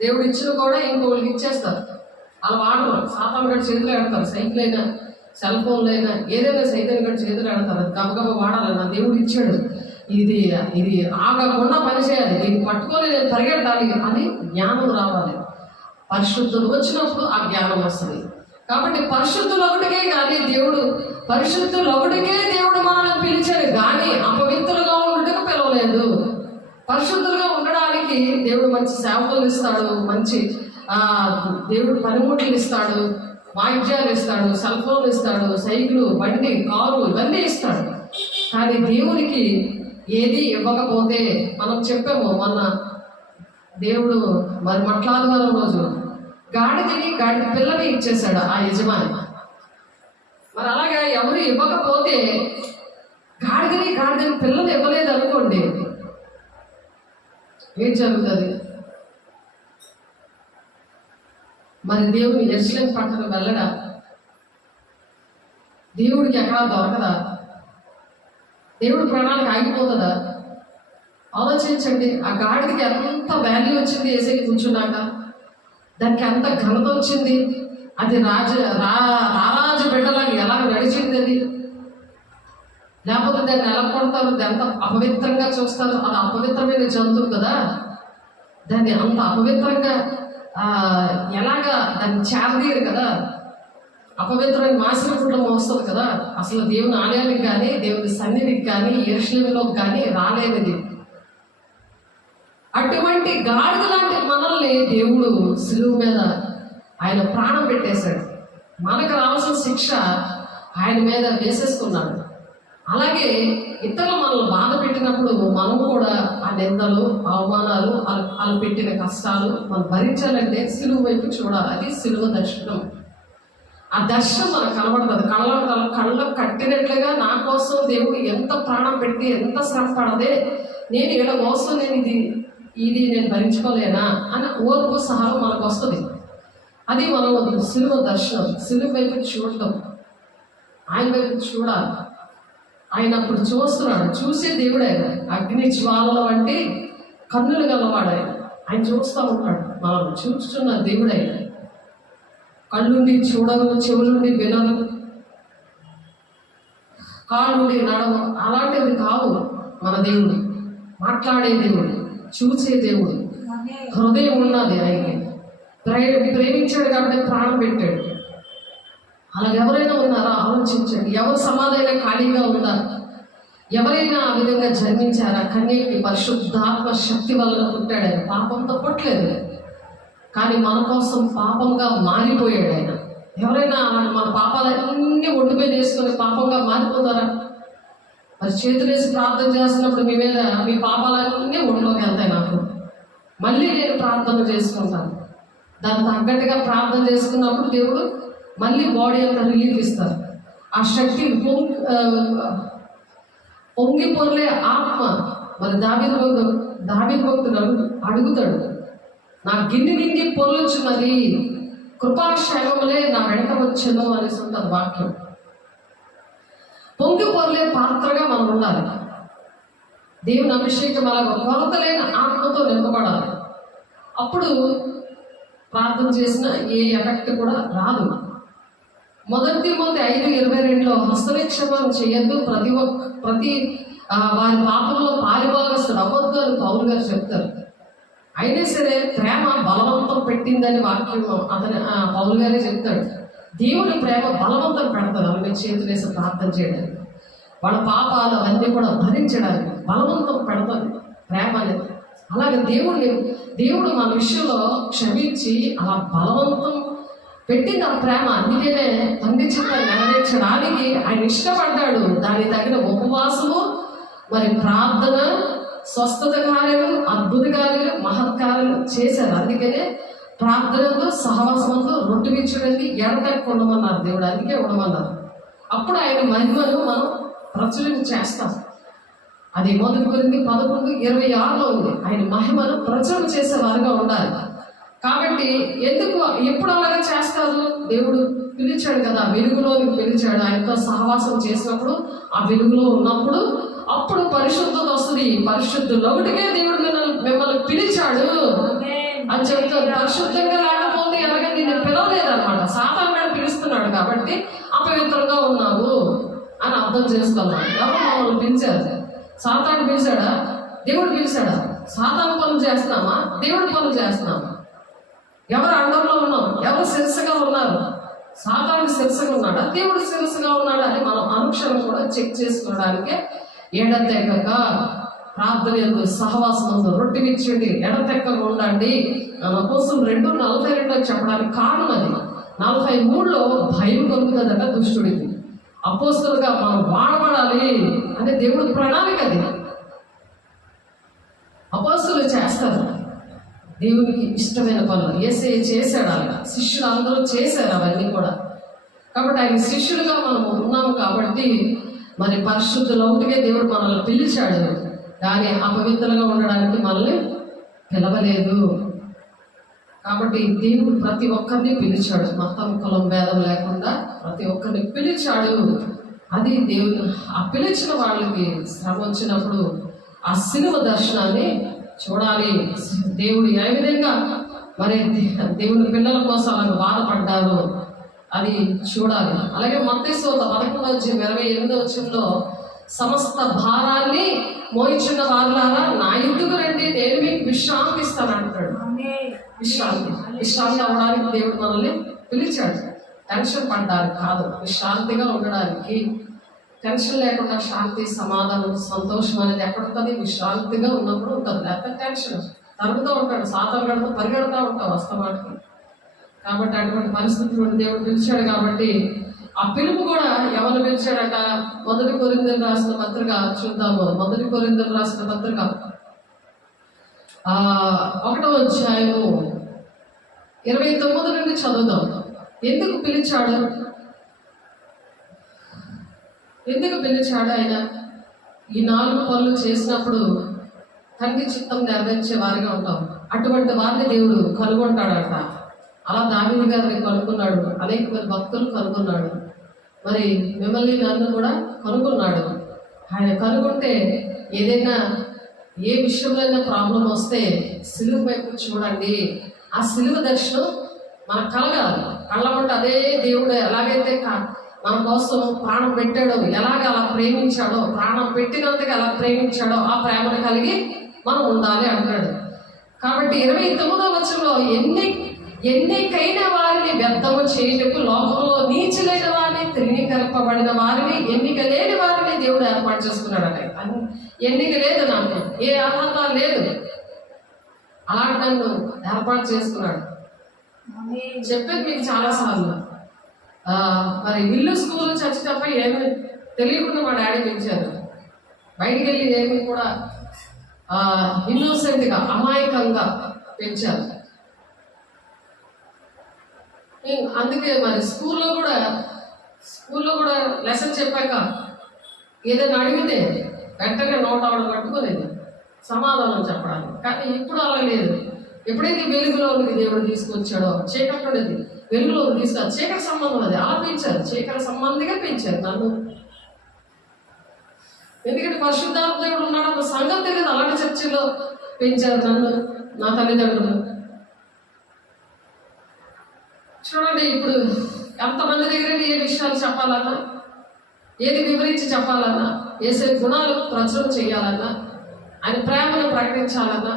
దేవుడు ఇచ్చిన కూడా ఇంకోళ్ళకి ఇచ్చేస్తారు. అలా వాడరు. సాతాను గడి చేతులు ఆడతారు. సైకిల్ అయినా సెల్ ఫోన్లు అయినా ఏదైనా సైతాన్ గడి చేతులు ఆడతారు. అది గబగబా వాడాలి. నా దేవుడు ఇచ్చాడు, ఇది ఆగకుండా పనిచేయాలి, దీన్ని పట్టుకొని నేను పరిగెట్టాలి అని జ్ఞానం రావాలి. పరిశుద్ధులు వచ్చినప్పుడు ఆ జ్ఞానం వస్తుంది. కాబట్టి పరిశుద్ధులు ఒకటికే దేవుడు మనల్ని పిలిచాడు కానీ అపవిత్రులుగా ఉండటం పిలవలేదు. పరిశుద్ధులుగా ఉండడానికి దేవుడు మంచి సేవకులు ఇస్తాడు, మంచి దేవుడు పనిముట్లు ఇస్తాడు, వాయిద్యాలు ఇస్తాడు, సెల్ ఫోన్ ఇస్తాడు, సైకిల్, బండి, కారు ఇవన్నీ ఇస్తాడు. కానీ దేవునికి ఏది ఇవ్వకపోతే మనం చెప్పాము మొన్న, దేవుడు మరి మట్లాదివారం రోజు గాడిద పిల్లని ఇచ్చేశాడు ఆ యజమాని. మరి అలాగా ఎవరు ఇవ్వకపోతే గాడిదని పిల్లని ఇవ్వలేదు అనుకోండి, ఏం జరుగుతుంది? మరి దేవుడు యెరూషలేము పట్టణం వెళ్ళడా? దేవుడికి ఎక్కడా దొరకదా? దేవుడి ప్రణాళిక ఆగిపోతుందా? ఆలోచించండి. ఆ గాడిదకి ఎంత వాల్యూ వచ్చింది యేసయ్య కూర్చున్నాక, దానికి ఎంత ఘనత వచ్చింది, అది రారాజు బిడ్డలాగా ఎలా నడిచింది అది. లేకపోతే దాన్ని ఎలా కొడతారు, ఎంత అపవిత్రంగా చూస్తారు. అది అపవిత్రమైన జంతువు కదా, దాన్ని అంత అపవిత్రంగా ఎలాగా దాన్ని చేరదీయరు కదా, అపవిత్రమైన మాసిన కుటుంబం వస్తుంది కదా. అసలు దేవుని ఆలయానికి కానీ దేవుని సన్నిధికి కానీ యెరూషలేములోకి కానీ రాలేనిది. అటువంటి గాడిద లాంటి మనల్ని దేవుడు సిలువ మీద ఆయన ప్రాణం పెట్టేశాడు. మనకు రావాల్సిన శిక్ష ఆయన మీద వేసేసుకున్నాడు. అలాగే ఇతరులు మనల్ని బాధ పెట్టినప్పుడు మనం కూడా ఆ నిందలు, అవమానాలు, వాళ్ళు పెట్టిన కష్టాలు మనం భరించాలంటే సిలువ వైపు చూడాలి. అది సిలువ దర్శనం. ఆ దర్శనం మనకు కనబడుతుంది. కళ్ళకు కట్టినట్లుగా నా కోసం దేవుడు ఎంత ప్రాణం పెట్టి ఎంత శ్రమ పడదే, నేను ఇలా కోసం ఇది నేను భరించుకోలేనా అన్న ఓర్పు సహనం మనకు వస్తుంది. అది మనం సిలువ దర్శనం. సిలువ వైపు చూడటం, ఆయన వైపు చూడాలి. ఆయన అప్పుడు చూస్తున్నాడు, చూసే దేవుడు ఆయన. అగ్ని జ్వాలల వంటి కన్నులు గలవాడు ఆయన చూస్తూ ఉంటాడు. మనం చూస్తున్న దేవుడు ఆయన. కళ్ళుండి చూడవు, చెవులుండి వినరు, కాళ్ళుండి నడవు, అలాంటివి కావు మన దేవుడు. మాట్లాడే దేవుడు, చూసే దేవుడు, హృదయం ఉన్నది ఆయనకి. ప్రేమించాడు కాబట్టి ప్రాణం పెట్టాడు. అలా ఎవరైనా ఉన్నారా? ఆలోచించండి. ఎవరు సమాధైనా ఖాళీగా ఉందా? ఎవరైనా ఆ విధంగా జన్మించారా? కన్యకి పరిశుద్ధాత్మ శక్తి వలన పుట్టాడు ఆయన. పాపంతో పుట్టలేదు, కానీ మన కోసం పాపంగా మారిపోయాడు ఆయన. ఎవరైనా మన పాపాలన్నీ ఒడ్డు మీద వేసుకొని పాపంగా మారిపోతారా? మరి చేతులేసి ప్రార్థన చేస్తున్నప్పుడు మీ మీద మీ పాపాలన్నీ ఒంట్లోకి వెళ్తాయి. నాకు మళ్ళీ నేను ప్రార్థన చేసుకుంటాను. దానికి తగ్గట్టుగా ప్రార్థన చేసుకున్నప్పుడు దేవుడు మళ్ళీ బాడీ అంతా రిలీఫ్ ఇస్తారు. ఆ శక్తి పొంగి పొర్లే ఆత్మ. మరి దావీదు భక్తుడు అడుగుతాడు, నా గిన్నె నిండి పొర్లుచున్నది, కృపాక్షేమములే నా వెంట వచ్చును అనేసి ఉంటుంది వాక్యం. పొంగి పొర్లే పాత్రగా మనం ఉండాలి. దేవుని అభిషేకం అలాగ కొరత లేని ఆత్మతో నింపబడాలి. అప్పుడు ప్రార్థన చేసిన ఏ ఎఫెక్ట్ కూడా రాదు. 1 తిమోతి 5:22 హస్తనిక్షేపం చేయొద్దు, ప్రతి వారి పాపంలో పాలిభాగస్తుడు అవ్వద్దు అని పౌలు గారు చెప్తారు. అయినా సరే ప్రేమ బలవంతం పెట్టిందని వాక్యం పౌలు గారే చెప్తాడు. దేవుని ప్రేమ బలవంతం పెడతారు ఆమె చేతులేసి ప్రార్థన చేయడానికి, వాళ్ళ పాపాలు అవన్నీ కూడా భరించడానికి బలవంతం పెడతారు ప్రేమ అనేది. అలాగే దేవుడు మన విషయంలో క్షమించి అలా బలవంతం పెట్టింది ఆ ప్రేమ. అందుకనే తండ్రి చిత్తాన్ని నెరవేర్చడానికి ఆయన ఇష్టపడ్డాడు. దానికి తగిన ఉపవాసము, మరి ప్రార్థన, స్వస్థత కార్యాలు, అద్భుత కార్యాలు, మహత్కార్యాలు చేశారు. అందుకనే ప్రార్థనతో సహవాసంతో రొట్టె విచ్చడానికి ఎడతెక్క ఉండమన్నారు దేవుడు. అందుకే ఉండమన్నారు. అప్పుడు ఆయన మహిమను మనం ప్రచురణ చేస్తాం. అది 1 కొరింథీ 11:26 ఉంది. ఆయన మహిమను ప్రచురణ చేసేవారుగా ఉండాలి. కాబట్టి ఎప్పుడు అలాగే చేస్తారు? దేవుడు పిలిచాడు కదా, వెలుగులోకి పిలిచాడు. ఆయనతో సహవాసం చేసినప్పుడు, ఆ వెలుగులో ఉన్నప్పుడు అప్పుడు పరిశుద్ధత వస్తుంది. పరిశుద్ధులొకటికే దేవుడు మిమ్మల్ని పిలిచాడు అని చెప్తారు. పరిశుద్ధంగా లేకపోతే ఎలాగ నేను పిలవలేదన్నమాట. సాతాను పిలుస్తున్నాడు కాబట్టి అపవిత్రంగా ఉన్నావు అని అర్థం చేసుకోవాలి. ఎవరు మమ్మల్ని పిలిచారు? సాతాను పిలిచాడా? దేవుడు పిలిచాడా? సాతాను పనులు చేస్తున్నామా? దేవుడి పనులు చేస్తున్నామా? ఎవరు అండర్లో ఉన్నాం? ఎవరు శిరస్సుగా ఉన్నారు? సాతాను శిరస్సుగా ఉన్నాడా? దేవుడు శిరస్సుగా ఉన్నాడా అని మనం అనుక్షణం కూడా చెక్ చేసుకోవడానికి ఎడతెక్కక ప్రార్థన యందు సహవాసం యందు రొట్టె విచ్చండి, ఎడతెక్కగా ఉండండి అపోస్తలులు 2:42 చెప్పడానికి కారణం అది. 43లో భయం కలుగుతుందట దుష్టుడికి. అపోస్తలుగా మనం వాడబడాలి అంటే దేవుడి ప్రణాళిక అది. అపోస్తలులు చేస్తారు దేవునికి ఇష్టమైన పనులు. యేసయ్య చేశాడు, అలా శిష్యులు అందరూ చేశారు అవన్నీ కూడా. కాబట్టి ఆయన శిష్యులుగా మనం ఉన్నాము కాబట్టి మరి పరిశుద్ధులొకటికే దేవుడు మనల్ని పిలిచాడు, కానీ అపవిత్రంగా ఉండడానికి మనల్ని పిలవలేదు. కాబట్టి దేవుడు ప్రతి ఒక్కరిని పిలిచాడు. మతం కులం భేదం లేకుండా ప్రతి ఒక్కరిని పిలిచాడు. అది దేవుడు. ఆ పిలిచిన వాళ్ళకి శ్రమ వచ్చినప్పుడు ఆ సిలువ దర్శనాన్ని చూడాలి. దేవుడు ఏ విధంగా మరి దేవుని పిల్లల కోసం అలాగ బాధపడ్డారు అది చూడాలి. అలాగే మత్తయి సువార్త 11:28 సమస్త భారాన్ని మోయిచున్న వారులారా నా యుద్ధకు రండి, నేను మీకు విశ్రాంతి ఇస్తాను అంటాడు. విశ్రాంతి అవ్వడానికి దేవుడు మనల్ని పిలిచాడు. టెన్షన్ పడ్డానికి కాదు, విశ్రాంతిగా ఉండడానికి. టెన్షన్ లేకుండా శాంతి, సమాధానం, సంతోషం అనేది ఎక్కడ ఉంటుంది? విశ్రాంతిగా ఉన్నప్పుడు ఉంటుంది. లేకపోతే టెన్షన్ తరుగుతూ ఉంటాడు, సాతానుడితో పరిగెడుతూ ఉంటావు వస్తమాటికి. కాబట్టి అటువంటి పరిస్థితులు దేవుడు పిలిచాడు. కాబట్టి ఆ పిలుపు కూడా ఎవరు పిలిచాడట? 1 కొరింథీయులకు రాసిన పత్రిక చూద్దాము. 1 కొరింథీయులకు రాసిన పత్రిక 1వ అధ్యాయము 29 నుండి చదువుదాం. ఎందుకు పిలిచాడు? ఆయన ఈ 4 పనులు చేసినప్పుడు తండ్రి చిత్తం నెరవేర్చే వారిగా ఉంటాం. అటువంటి వారిని దేవుడు కనుగొంటాడట. అలా దావీదు గారిని కనుక్కున్నాడు, అనేక మంది భక్తులు కనుక్కున్నాడు, మరి మిమ్మల్ని నన్ను కూడా కనుక్కున్నాడు. ఆయన కనుక్కుంటే ఏదైనా ఏ విషయంలో ప్రాబ్లం వస్తే సిలువ వైపు చూడండి. ఆ సిలువ దర్శనం మనకు కలగాలి. కళ్ళమంటే అదే దేవుడు ఎలాగైతే మన కోసం ప్రాణం పెట్టాడో, ఎలాగ అలా ప్రేమించాడో, ప్రాణం పెట్టినందుకు ఎలా ప్రేమించాడో ఆ ప్రేమను కలిగి మనం ఉండాలి అంటాడు. కాబట్టి 29వ వచనంలో ఎన్నికైన వారిని వ్యర్థము చేయటకు లోకంలో నీచులైన స్వీకరింపబడిన వారిని, ఎన్నిక లేని వారిని దేవుడు ఏర్పాటు చేసుకున్నాడట. ఎన్నిక లేదు, నాకు ఏ అర్హత లేదు, అలాంటి నన్ను ఏర్పాటు చేసుకున్నాడు. చెప్పేది మీకు చాలాసార్లు. మరి ఇల్లు, స్కూలు, చర్చి తప్ప ఏమి తెలియకుండా మా డాడీ పెంచారు. బయటికి వెళ్ళి ఏమి కూడా ఇన్నోసెంట్గా, అమాయకంగా పెంచారు. అందుకే మరి స్కూల్లో కూడా లెసన్ చెప్పాక ఏదైనా అడిగితే వెంటనే నోట్ అవడం కట్టుకునేది సమాధానం చెప్పడానికి. కానీ ఇప్పుడు అలా లేదు. ఎప్పుడైతే వెలుగులోనికి దేవుడు తీసుకొచ్చాడో, చీకటి ఉండేది వెలుగులోకి తీసుకొచ్చి చీకటి సంబంధం అది అలా పెంచారు, చీకటి సంబంధిగా పెంచారు నన్ను. ఎందుకంటే పరిశుద్ధాత్మ దేవుడు ఉన్నాడు, ఒక సంఘం తెలియదు, అలాంటి చర్చిలో పెంచారు నన్ను, నా తల్లిదండ్రులు. చూడండి, ఇప్పుడు ఎంతమంది దగ్గర ఏ విషయాలు చెప్పాలన్నా, ఏది వివరించి చెప్పాలన్నా, ఏసే గుణాలు ప్రచురం చేయాలన్నా, ఆయన ప్రేమను ప్రకటించాలన్నా,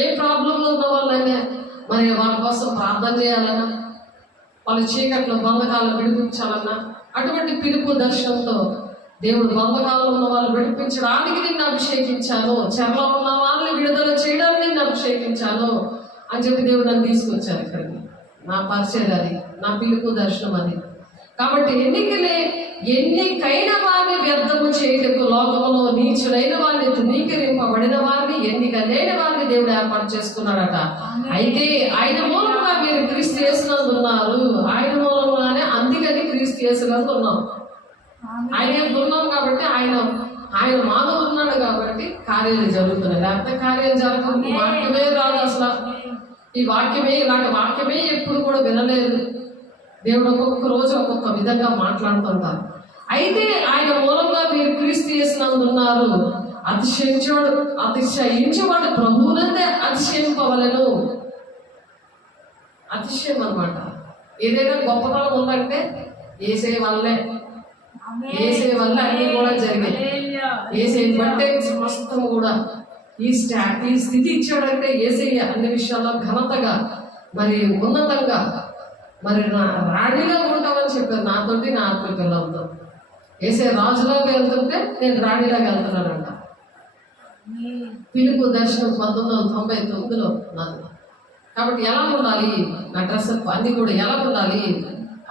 ఏ ప్రాబ్లంలో ఉన్న వాళ్ళైనా మరి వాళ్ళ కోసం ప్రార్థన చేయాలన్నా, వాళ్ళ చీకట్లో బంధకాలను విడిపించాలన్నా, అటువంటి పిలుపు దర్శనంతో దేవుడు బంధకాలలో ఉన్న వాళ్ళు విడిపించడానికి నిన్ను అభిషేకించాను, చెరలో ఉన్న వాళ్ళని విడుదల చేయడానికి నిన్ను అభిషేకించాను అని చెప్పి దేవుడు నన్ను తీసుకొచ్చారు ఇక్కడికి. నా పరిచయం అది, నా పిలుపు దర్శనం అది. కాబట్టి ఎన్నికైన వారిని వ్యర్థము చేయటకు లోకంలో నీచులైన వారిని, తునీకరింపబడిన వారిని, ఎన్నిక లేని వారిని దేవుడు ఏర్పాటు చేసుకున్నాడట. అయితే ఆయన మూలంగా మీరు క్రీస్తు యేసునందు ఉన్నారు. ఆయన మూలంగానే, అందుకని క్రీస్తు యేసునందు ఉన్నాం. ఆయన ఉన్నాం కాబట్టి, ఆయన మాలో ఉన్నాడు కాబట్టి కార్యాలు జరుగుతున్నాయి. లేకపోతే కార్యాలు జరగదు. వాక్యమే రాదు అసలు. ఈ వాక్యమే, ఇలాంటి వాక్యమే ఎప్పుడు కూడా వినలేదు. దేవుడు ఒక్కొక్క రోజు ఒక్కొక్క విధంగా మాట్లాడుతుంటారు. అయితే ఆయన మూలంగా మీరు క్రీస్తు యేసునందు ఉన్నారు. అతిశయించువాడు ప్రభువునందే అతిశయింపవలెను. అతిశయం అన్నమాట. ఏదైనా గొప్పతనం ఉందంటే యేసే వల్లే, యేసే వల్ల అన్ని కూడా జరిగాయి. యేసే బట్టే సమస్తం కూడా ఈ స్థితి ఇచ్చాడంటే యేసయ్య అన్ని విషయాల్లో ఘనతగా, మరి ఉన్నతంగా, మరి నా రాణిగా ఉంటామని చెప్పారు నాతోటి, నా ఆత్మ పిల్లలతో. యేసయ్య రాజులాగా వెళ్తుంటే నేను రాణిలాగా వెళ్తున్నానంట. పిలుపు దర్శనం 1999లో నాది. కాబట్టి ఎలా ఉండాలి నా డ్రెస్ అన్ని కూడా ఎలా ఉండాలి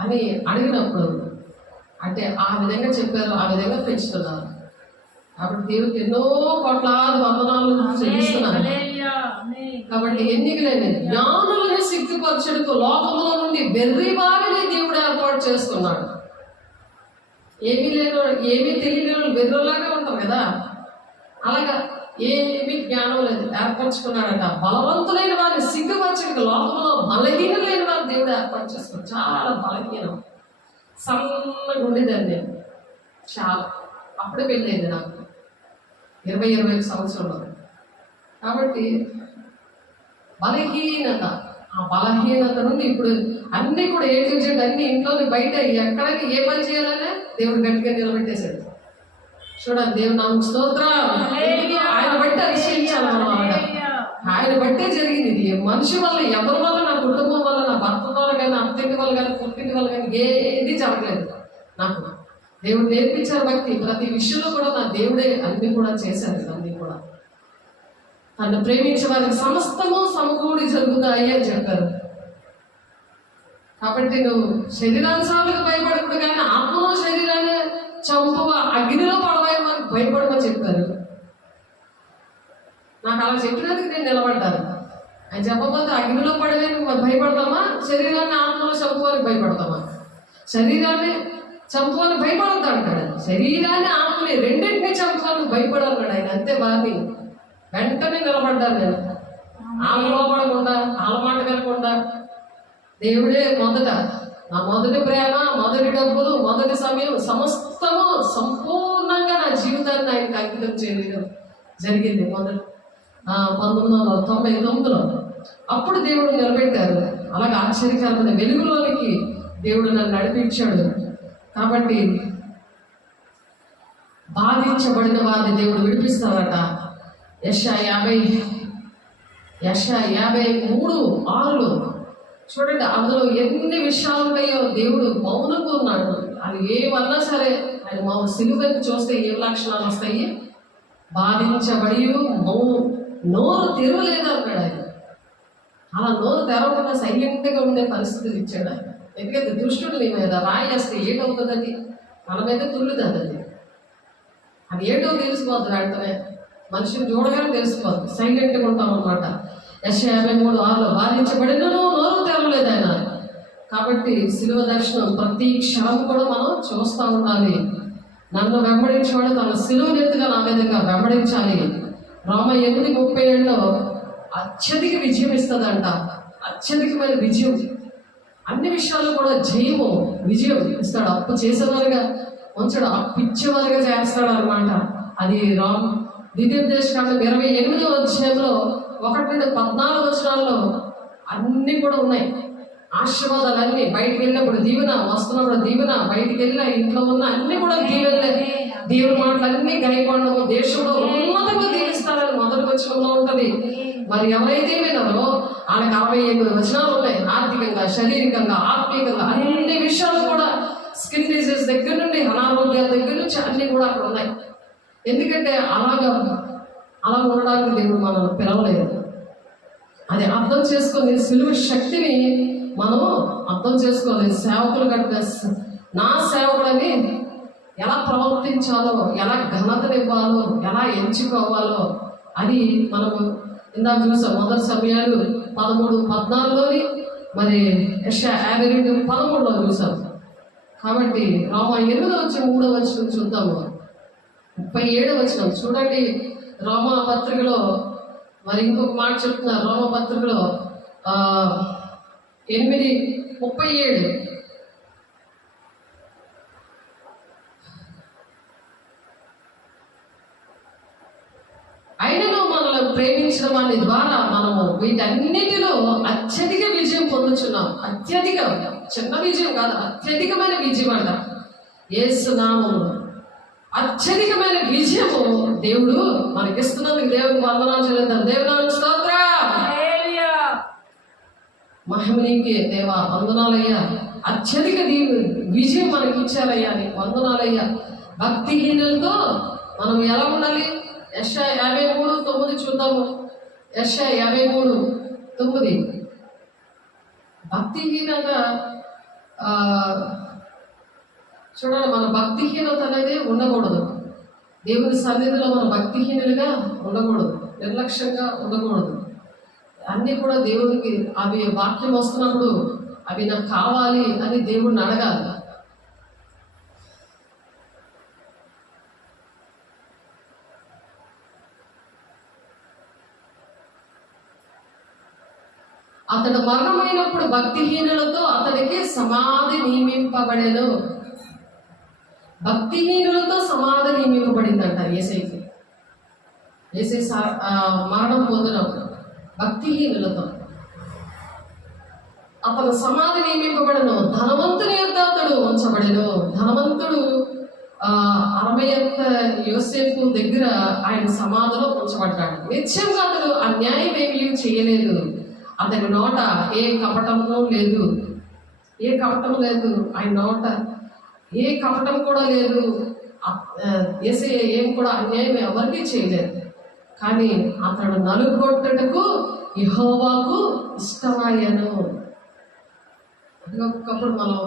అని అడిగినప్పుడు అంటే ఆ విధంగా చెప్పారు, ఆ విధంగా పెంచుతున్నారు. కాబట్టి దేవుడికి ఎన్నో కోట్లాది వందనాలు చెల్లిస్తున్నాను. కాబట్టి ఎన్నికలేని జ్ఞానులను సిగ్గుపరచుటకు లోకంలో నుండి వెర్రి వారిని దేవుడు ఏర్పాటు చేసుకున్నాడు. ఏమీ తెలియని వెర్రులాగా ఉంటారు కదా, అలాగా ఏమీ జ్ఞానం లేదు, ఏర్పరచుకున్నాడట. బలవంతులైన వారిని సిగ్గుపరచుటకు లోకంలో బలహీనులైన వారిని దేవుడు ఏర్పాటు చేసుకున్నాడు. చాలా బలహీనం, సన్నగా ఉండేదండి చాలా. అప్పుడే పెళ్ళైంది నాకు 20-25 సంవత్సరంలో. కాబట్టి బలహీనత, ఆ బలహీనత నుండి ఇప్పుడు అన్ని కూడా ఏజెంట్ అన్ని ఇంట్లోని బయట ఎక్కడికి ఏ పని చేయాలనే దేవుడు గట్టిగా నిలబెట్టేశాడు. చూడండి, దేవుడు నాకు స్తోత్రం. ఆయన బట్టి అతిశయించాలి మనం. ఆయన బట్టే జరిగింది ఇది. మనిషి వల్ల, ఎవరి వల్ల, నా కుటుంబం వల్ల, నా భర్త వల్ల కానీ, అత్తింటి వల్ల కానీ, పుట్టింటి వల్ల కానీ ఏది జరగలేదు. నాకు దేవుడు నేర్పించారు భక్తి. ప్రతి విషయంలో కూడా నా దేవుడే అన్ని కూడా చేశారు. అన్ని కూడా తను ప్రేమించే వారికి సమస్తము సమకూడి జరుగుతాయి అని చెప్పారు. కాబట్టి నువ్వు శరీరానుసారులకు భయపడకూడదు, కానీ ఆత్మలో శరీరాన్ని చంపువ అగ్నిలో పడవేమని భయపడమని చెప్పారు. నాకు అలా చెప్పినందుకు నేను నిలబడ్డాను. ఆయన చెప్పకపోతే అగ్నిలో పడవే భయపడతామా, శరీరాన్ని ఆత్మలో చంపువానికి భయపడతామా? శరీరాన్ని చంపువానికి భయపడద్దు అంటాడు. శరీరాన్ని ఆత్మని రెండింటినీ చంపువానికి భయపడన్నాడు ఆయన. అంతే వారిని వెంటనే నిలబడ్డాను నేను. ఆమెలో పడకుండా, ఆల మాట వినకుండా దేవుడే మొదట, నా మొదటి ప్రేమ, మొదటి డబ్బులు, మొదటి సమయం, సమస్తము సంపూర్ణంగా నా జీవితాన్ని ఆయనకి అంకితం చేయడం జరిగింది. 1999లో అప్పుడు దేవుడు నిలబెట్టారు. అలాగే ఆశ్చర్యకరమైన వెలుగులోనికి దేవుడు నన్ను నడిపించాడు. కాబట్టి బాధించబడిన వారిని దేవుడు విడిపిస్తారట. యెషయా 53:6 చూడండి, అందులో ఎన్ని విషయాలు ఉన్నాయో. దేవుడు మౌనంగా ఉన్నాడు. అది ఏమన్నా సరే ఆయన సిలువను చూస్తే ఏ లక్షణాలు వస్తాయి? బాధించబడి మౌనం, నోరు తెరవలేదు అన్నాడు ఆయన. అలా నోరు తెరవకుండా సైలెంట్గా ఉండే పరిస్థితులు ఇచ్చాడు ఆయన. ఎందుకంటే దుష్టుడు నీ మీద రాయేస్తే ఏటవుతుంది? అది మన మీద తుల్లుతుంది. అది ఏటో తెలిసిపోద్ది వెంటనే, మనిషిని చూడగానే తెలిసిపోద్ది. సైలెంట్గా ఉంటాం అనమాట. యెషయా 53:6 బాధించబడినను నోరు తెరవలేదు ఆయన. కాబట్టి శిలువ దర్శనం ప్రతి క్షణం కూడా మనం చూస్తూ ఉండాలి. నన్ను వెంబడించేవాడు తన శిలువనెత్తుగా నా మీదుగా వెంబడించాలి. రోమ 8:37 అత్యధిక విజయం ఇస్తుందంట. అత్యధికమైన విజయం, అన్ని విషయాల్లో కూడా జయము, విజయం ఇస్తాడు. అప్పు చేసేవారుగా ఉంచడు, అప్పు ఇచ్చేవారుగా చేస్తాడు అనమాట. అది ద్వితీయోపదేశకాండం 28వ అధ్యాయంలో 1-14 అన్నీ కూడా ఉన్నాయి. ఆశీర్వాదాలన్నీ బయటికి వెళ్ళినప్పుడు దీవెన, వస్తున్నప్పుడు దీవెన, బయటికి వెళ్ళిన ఇంట్లో ఉన్న అన్ని కూడా దీవెనలే. దేవుని మాటలన్నీ గైకొండము, దేశంలో ఉన్నతంగా దీవిస్తారని మొదటి వచనంలో ఉంటది. మరి ఎవరైతే విన్నారో వాళ్ళకి 68 వచనాలు ఉన్నాయి. ఆర్థికంగా, శారీరకంగా, ఆత్మీయంగా అన్ని విషయాలు కూడా, స్కిన్ డిసీజ్ దగ్గర నుండి అనారోగ్యాల దగ్గర నుంచి అన్ని కూడా అక్కడ ఉన్నాయి. ఎందుకంటే అలా ఉండడానికి దేవుడు మనల్ని పిలవలేదు. అది అర్థం చేసుకొని సిలువ శక్తిని మనం అర్థం చేసుకోలేదు. సేవకులు కనుక నా సేవకుడని ఎలా ప్రవర్తించాలో, ఎలా ఘనతనివ్వాలో, ఎలా ఎంచుకోవాలో అది మనము ఇందాక చూసాం. మొదటి సమయాలు 13-14 మరి యెషయా 52:13 చూసాం. కాబట్టి రోమ 8:3 చూద్దాము. 37 చూడండి. రోమా పత్రికలో మరి ఇంకొక మాట చెప్తున్నారు. రోమా పత్రికలో 8:37 అయినను మనల్ని ప్రేమించిన వాని ద్వారా మనము వీటన్నిటిలో అత్యధిక విజయం పొందుచున్నాం. అత్యధిక, చిన్న విజయం కాదు, అత్యధికమైన విజయం అంట. యేసు నామములో అత్యధికమైన విజయము దేవుడు మనకిస్తున్నందుకు దేవునికి వందనాలు చెల్లిద్దాం. దేవుని స్తోత్రం, మహిమ నీకే దేవా, వందనాలయ్యా. అత్యధిక విజయం మనకి ఇచ్చారయ్యా, నీకు వందనాలయ్యా. భక్తిహీనులతో మనం ఎలా ఉండాలి? యెషయా 53:9 చూద్దాము. యెషయా 53:9 భక్తిహీనంగా చూడండి. మన భక్తిహీనత అనేది ఉండకూడదు. దేవుని సన్నిధిలో మన భక్తిహీనులుగా ఉండకూడదు, నిర్లక్ష్యంగా ఉండకూడదు. అన్నీ కూడా దేవునికి అవి వాక్యం వస్తున్నప్పుడు అవి నాకు కావాలి అని దేవుడిని అడగాలి. అతడు మరణమైనప్పుడు భక్తిహీనులతో అతడికి సమాధి నియమింపబడేను. భక్తిహీనులతో సమాధి నియమింపబడిందంట యేసయ్యకి. యేసయ్య మరణం పొందినప్పుడు భక్తిహీనులతో అతను సమాధి నియమింపబడను. ధనవంతుని యొద్ద అతడు ఉంచబడెను. ధనవంతుడు అరమయ్యంత యోసేపు దగ్గర ఆయన సమాధిలో ఉంచబడ్డాడు. నిత్యంగా అతడు అన్యాయం ఏమీ చేయలేదు. అతని నోట ఏ కపటము లేదు, ఏ కపటం లేదు. ఆయన నోట ఏ కపటం కూడా లేదు. యేసయ్య ఏం కూడా అన్యాయం ఎవరికీ చేయలేదు. కానీ అతడు నలుగొట్టుటకు యెహోవాకు ఇష్టమయ్యను. ఒక్కొక్కప్పుడు మనం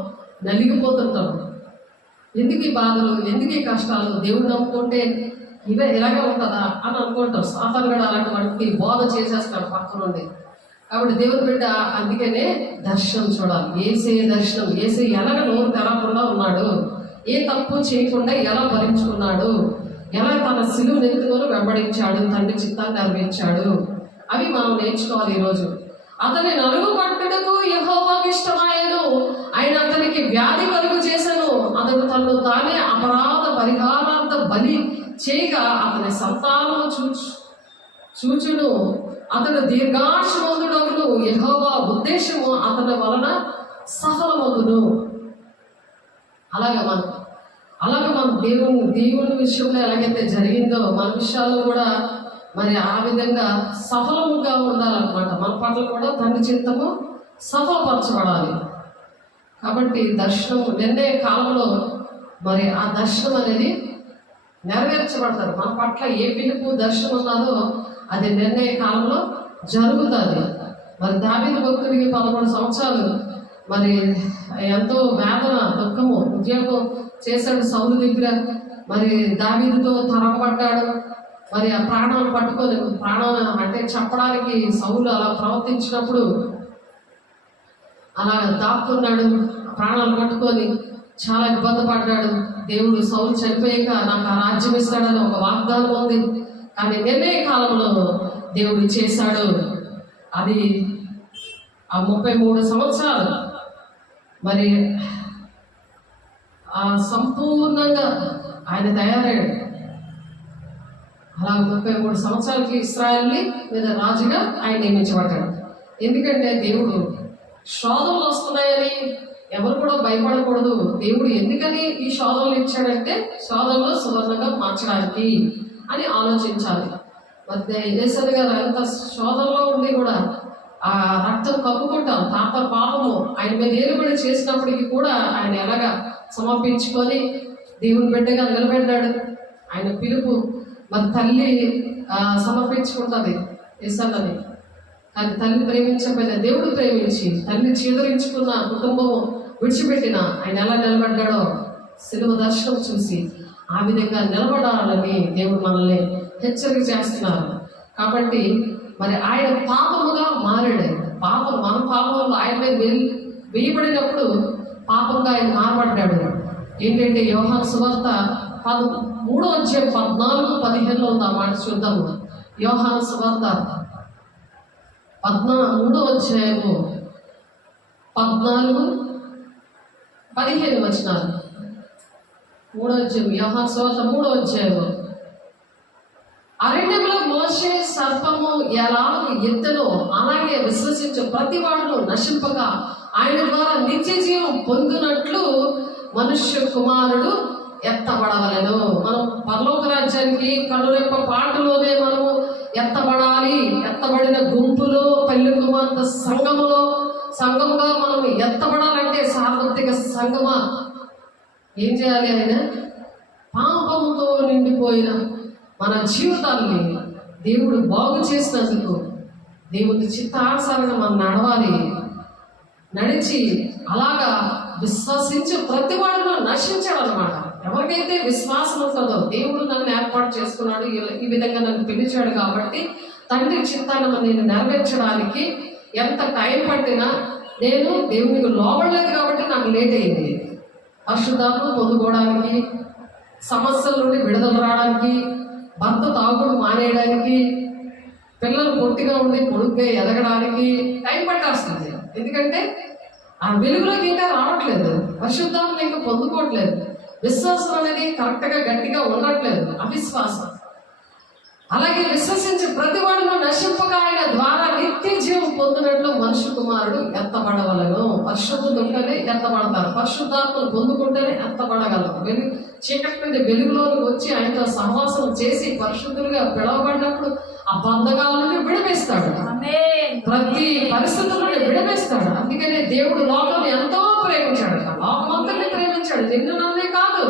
నలిగిపోతుంటాం. ఎందుకు ఈ బాధలు, ఎందుకు ఈ కష్టాలు, దేవుడు నమ్ముకుంటే ఇలాగే ఉంటుందా అని అనుకుంటాం. సాతాను కూడా అలాంటి వాటికి బోధ చేసేస్తాడు పక్క నుండి. కాబట్టి దేవుని బిడ్డ అందుకనే దర్శనం చూడాలి. యేసయ్య దర్శనం. యేసయ్య ఎలాగ నోరు తెరవకుండా ఉన్నాడు, ఏ తప్పు చేయకుండా ఎలా భరించుకున్నాడు, ఎలా తన సిలువను ఎత్తుకొని వెంబడించాడు, తండ్రి చిత్తాన్ని నెరవేర్చాడు, అవి మనం నేర్చుకోవాలి ఈరోజు. అతని నలుగు పట్టుటకు యెహోవాకు ఇష్టమాయను. ఆయన అతనికి వ్యాధి కలుగు చేశాను. అతను తనను తానే అపరాధ పరిహారార్థ బలి చేయగా అతని సంతానము చూచును. అతడు దీర్ఘాయుష్మంతుడగును. యెహోవా ఉద్దేశము అతని వలన సఫలమగును. అలాగే మనం దేవుని విషయంలో ఎలాగైతే జరిగిందో మన విషయాల్లో కూడా మరి ఆ విధంగా సఫలముగా ఉండాలన్నమాట. మన పట్ల కూడా తండ్రి చిత్తము సఫలపరచబడాలి. కాబట్టి దర్శనం నిర్ణయ కాలంలో మరి ఆ దర్శనం అనేది నెరవేర్చబడతారు. మన పట్ల ఏ పిలుపు దర్శనం ఉన్నదో అది నిర్ణయ కాలంలో జరుగుతుంది. మరి దావీదు భక్తుడికి 11 సంవత్సరాలు మరి ఎంతో వేదన, దుఃఖము, ఉద్యోగం చేశాడు సౌలు దగ్గర. మరి దావీదుతో తరగబడ్డాడు. మరి ఆ ప్రాణాలు పట్టుకొని, ప్రాణాలు అంటే చెప్పడానికి సౌలు అలా ప్రవర్తించినప్పుడు అలా దాక్కున్నాడు. ప్రాణాలు పట్టుకొని చాలా ఇబ్బంది పడ్డాడు. దేవుడు సౌలు చనిపోయాక నాకు ఆ రాజ్యం ఇస్తాడని ఒక వాగ్దానం ఉంది. కానీ నిర్ణయ కాలంలో దేవుడు చేశాడు. అది ఆ 33 సంవత్సరాలు మరి ఆ సంపూర్ణంగా ఆయన తయారయ్యాడు. అలా 33 సంవత్సరాలకి ఇశ్రాయేలు మీద రాజుగా ఆయన నియమించబడ్డాడు. ఎందుకంటే దేవుడు శోధనలు వస్తున్నాయని ఎవరు కూడా భయపడకూడదు. దేవుడు ఎందుకని ఈ శోధనలు ఇచ్చాడంటే శోధనలో సువర్ణంగా మార్చడానికి అని ఆలోచించాలి. మరి యేసయ్య గారు అంత శోధనలో ఉండి కూడా ఆ రక్తం కప్పుకుంటాం పాపము ఆయన మీద ఏలుబడి చేసినప్పటికీ కూడా ఆయన ఎలాగా సమర్పించుకొని దేవుని బిడ్డగా నిలబడ్డాడు. ఆయన పిలుపు మరి తల్లి సమర్పించుకుంటుంది యేసయ్యని. కానీ తల్లి ప్రేమించకపోయినా దేవుడు ప్రేమించి తల్లి చీదరించుకున్న కుటుంబము విడిచిపెట్టిన ఆయన ఎలా నిలబడ్డాడో సిలువ దర్శనం చూసి ఆ విధంగా నిలబడాలని దేవుడు మనల్ని హెచ్చరిక చేస్తున్నారు. కాబట్టి మరి ఆయన పాపముగా మారాడు. మన పాపంలో ఆయన మీద వేయబడినప్పుడు పాపంగా ఆయన మారబడ్డాడు. ఏంటంటే యోహాను సువార్త 3వ అధ్యాయం 14-15 ఉంది. ఆ మాట చూద్దాము. యోహాను సువార్త 3వ అధ్యాయము 14-15 వచనాలు. 3వ అధ్యాయం యోహాను సువార్త 3వ అధ్యాయము. అరణ్యంలో మోషే సర్పము ఎలాగ ఎత్తెనో అలాగే విశ్వసించు ప్రతి వాడును నశింపగా ఆయన ద్వారా నిత్య జీవం పొందినట్లు మనుష్య కుమారుడు ఎత్తబడవలెను. మనం పరలోక రాజ్యానికి కనురెప్ప పాటలోనే మనము ఎత్తబడాలి. ఎత్తబడిన గుంపులో పెళ్లి కుమార్తె సంఘముగా మనం ఎత్తబడాలంటే సార్వత్రిక సంఘమా ఏం చేయాలి? ఆయన పాపముతో నిండిపోయిన మన జీవితాన్ని దేవుడు బాగు చేసినందుకు దేవుని చిత్తానుసారంగా మనం నడవాలి. నడిచి అలాగా విశ్వసించి ప్రతి వాడిలో నశించాడనమాట. ఎవరికైతే విశ్వాసం ఉంటుందో దేవుడు నన్ను ఏర్పాటు చేసుకున్నాడు, ఈ విధంగా నన్ను పిలిచాడు కాబట్టి తండ్రి చిత్తాన్ని నేను నెరవేర్చడానికి ఎంత టైం పట్టినా నేను దేవునికి లోబడలేదు కాబట్టి నాకు లేట్ అయింది. పరిశుద్ధాత్మ పొందుకోవడానికి, సమస్యల నుండి విడుదల రావడానికి, భర్త తాగుడు మానేయడానికి, పిల్లలు పొట్టిగా ఉండి పొడుగ్గా ఎదగడానికి టైం పట్టాల్సింది. ఎందుకంటే ఆ వెలుగులోకి ఇంకా రావట్లేదు, పరిశుద్ధాత్మను ఇంకా పొందుకోవట్లేదు, విశ్వాసం అనేది కరెక్ట్గా గట్టిగా ఉండట్లేదు, అవిశ్వాసం. అలాగే విశ్వసించి ప్రతి వాడును నశింపగా ఆయన ద్వారా నిత్య జీవం పొందినట్లు మనుష్య కుమారుడు ఎత్తబడవలను. పరిశుద్ధులు ఉంటేనే ఎత్తబడతారు, పరిశుద్ధాత్మను పొందుకుంటేనే ఎత్తబడగలరు. చీకటి నుండి వెలుగులోకి వచ్చి ఆయనతో సహవాసం చేసి పరిశుద్ధులుగా పిలవబడినప్పుడు ఆ బంధకాల నుండి విడిపిస్తాడు, ప్రతి పరిస్థితుల నుండి విడిపిస్తాడు. అందుకనే దేవుడు లోకం ఎంతో ప్రేమించాడు, లోకమంతటిని ప్రేమించాడు. నిన్ను నన్నే కాదు,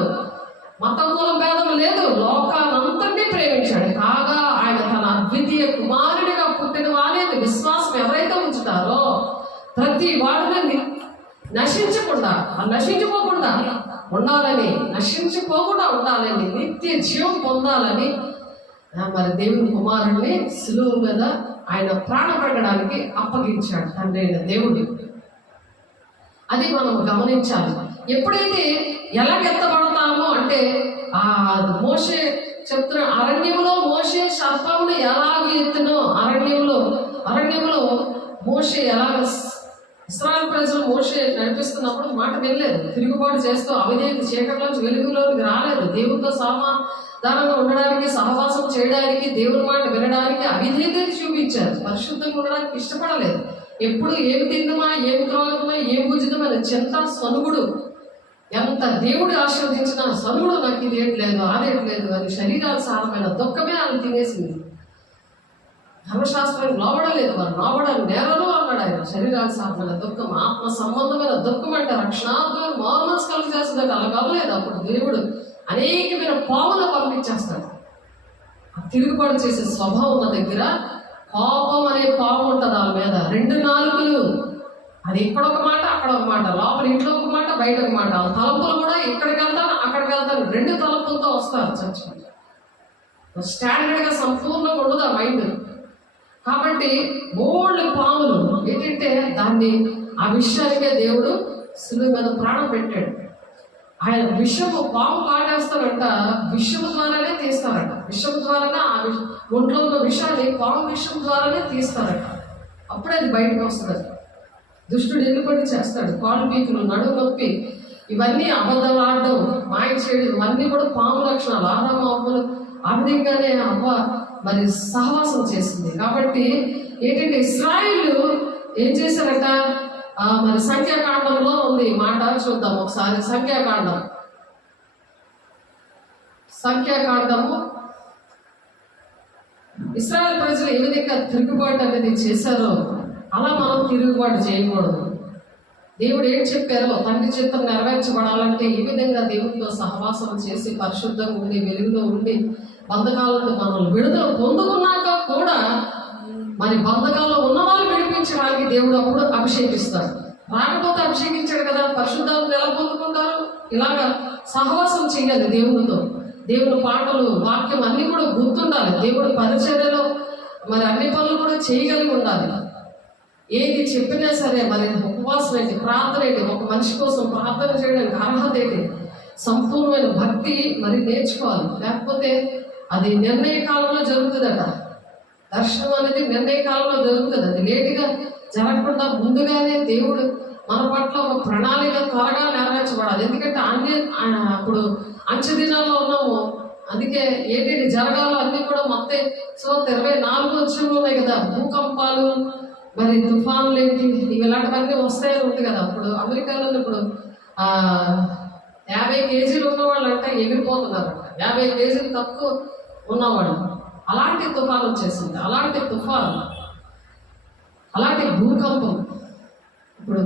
మత మూలం భేదం లేదు, లోకానంతటినీ ప్రేమించాడు. కాగా ఆయన తన అద్వితీయ కుమారుడిగా పుట్టిన వారిని విశ్వాసం ఎవరైతే ఉంచుతారో ప్రతి వాడిని నశించకుండా ఉండాలని, నశించిపోకుండా ఉండాలని, నిత్య జీవం పొందాలని మరి దేవుని కుమారుడిని సులువు మీద ఆయన ప్రాణ పెట్టడానికి అప్పగించాడు తండ్రి అయిన దేవుడు. అది మనం గమనించాలి. ఎప్పుడైతే ఎలాగెత్తబడతామో అంటే ఆ మోషే చెప్తున్న అరణ్యంలో మోషే సర్పమును ఎలాగ ఎత్తునో, అరణ్యంలో మోషే ఎలాగ ఇశ్రాయేలు ప్రజలు మోషే నడిపిస్తున్నప్పుడు మాట వెళ్ళలేదు, తిరుగుబాటు చేస్తూ అవిధేయత చీకట్లోంచి వెలుగులోకి రాలేదు. దేవునితో సమాధానంగా ఉండడానికి, సహవాసం చేయడానికి, దేవుని మాట వినడానికి అవిధేయతని చూపించారు. పరిశుద్ధంగా ఉండడానికి ఇష్టపడలేదు. ఎప్పుడు ఏమి తిందమా, ఏమి త్రాగుదమా, ఏం భుజిదమా అని చింత, సనుగుడు. ఎంత దేవుడు ఆశీర్వదించినా సనుగుడు, నాకు ఇది ఏట్లేదు అదేట్లేదు అని శరీరానుసారమైన దుఃఖమే ఆయన తినేసింది. ధర్మశాస్త్రానికి లోబడలేదు, వారు లోబడాలి నేరలు అన్నాడు ఆయన. శరీరానికి సంబంధమైన దుఃఖం, ఆత్మ సంబంధమైన దుఃఖం అంటే రక్షణాత్మక మామూలు కలిగి చేస్తుందంటే అలా కలలేదు. అప్పుడు దేవుడు అనేకమైన పాములు పంపించేస్తాడు. తిరుగుబాటు చేసే స్వభావం ఉన్న దగ్గర కోపం అనే పాము ఉంటుంది. వాళ్ళ మీద 2 నాలుకలు, అది ఇక్కడ ఒక మాట అక్కడ ఒక మాట, లోపల ఇంట్లో ఒక మాట బయట ఒక మాట. తలంపులు కూడా ఇక్కడికి వెళ్తాను అక్కడికి వెళ్తాను 2 తలంపులతో వస్తారు చర్చకి. స్టాండర్డ్గా సంపూర్ణంగా ఉండదు ఆ మైండ్. కాబట్టి బోల్డ్ పాములు ఏంటంటే దాన్ని ఆ విషయానికే దేవుడు శిలువ మీద ప్రాణం పెట్టాడు. ఆయన విషము పాము కాటేస్తారంట, విషము ద్వారానే తీస్తారంట. విషం ద్వారానే ఆ ఒంట్లో ఉన్న విషయాన్ని పాము విషం ద్వారానే తీస్తారట. అప్పుడే అది బయటకు వస్తుంది. దుష్టుడు ఎన్నుకొని చేస్తాడు. కాళ్ళు పీకులు, నడుము నొప్పి, ఇవన్నీ అబద్ధాలు ఆడడం, మాయ చేయడం, ఇవన్నీ కూడా పాము లక్షణాలు. ఆదాము అవ్వలు ఆ విధంగానే అవ్వ మరి సహవాసం చేసింది. కాబట్టి ఏంటంటే ఇశ్రాయేలు ఏం చేశారట, మరి సంఖ్యాకాండంలో ఉంది మాట, చూద్దాం ఒకసారి. సంఖ్యాకాండము ఇశ్రాయేలు ప్రజలు ఏ విధంగా తిరుగుబాటు అనేది చేశారో అలా మనం తిరుగుబాటు చేయకూడదు. దేవుడు ఏం చెప్పారో తండ్రి చిత్తం నెరవేర్చబడాలంటే ఈ విధంగా దేవుడితో సహవాసం చేసి పరిశుద్ధంగా ఉండి వెలుగులో ఉండి బంధకాలను మనం విడుదల పొందుకున్నాక కూడా మరి బంధకాల్లో ఉన్న వాళ్ళు విడిపించడానికి దేవుడు అప్పుడు అభిషేకిస్తాడు. రాకపోతే అభిషేకించాడు కదా. పరిశుద్ధాలను ఎలా పొందుకుంటారు? ఇలాగా సహవాసం చేయాలి దేవునితో. దేవుని పాటలు, వాక్యం అన్ని కూడా గుర్తుండాలి. దేవుడి పరిచర్యలో మరి అన్ని పనులు కూడా చేయగలిగి ఉండాలి. ఏది చెప్పినా సరే మరి ఉపవాసం ఏంటి, ప్రార్థన ఏంటి, ఒక మనిషి కోసం ప్రార్థన చేయడానికి అర్హత ఏంటి, సంపూర్ణమైన భక్తి మరి నేర్చుకోవాలి. లేకపోతే అది నిర్ణయ కాలంలో జరుగుతుందట. దర్శనం అనేది నిర్ణయ కాలంలో జరుగుతుంది. అది లేటుగా జరగకుండా ముందుగానే దేవుడు మన పట్ల ఒక ప్రణాళిక త్వరగా నెరవేర్చబడాలి. ఎందుకంటే అప్పుడు అంచె దినాల్లో ఉన్నాము. అందుకే ఏంటి జరగాలో అన్నీ కూడా మొత్తం 24 వచ్చులు ఉన్నాయి కదా. భూకంపాలు, మరి తుఫాన్లు ఏంటి, ఇలాంటివన్నీ వస్తాయని ఉంది కదా. అప్పుడు అమెరికాలో ఇప్పుడు 50 కేజీలు ఉన్నవాళ్ళు అంటే ఎగిరిపోతున్నారంట. 50 కేజీలు తక్కువ ఉన్నవాళ్ళు. అలాంటి తుఫాన్ వచ్చేసింది. అలాంటి తుఫాన్, అలాంటి భూకంపం. ఇప్పుడు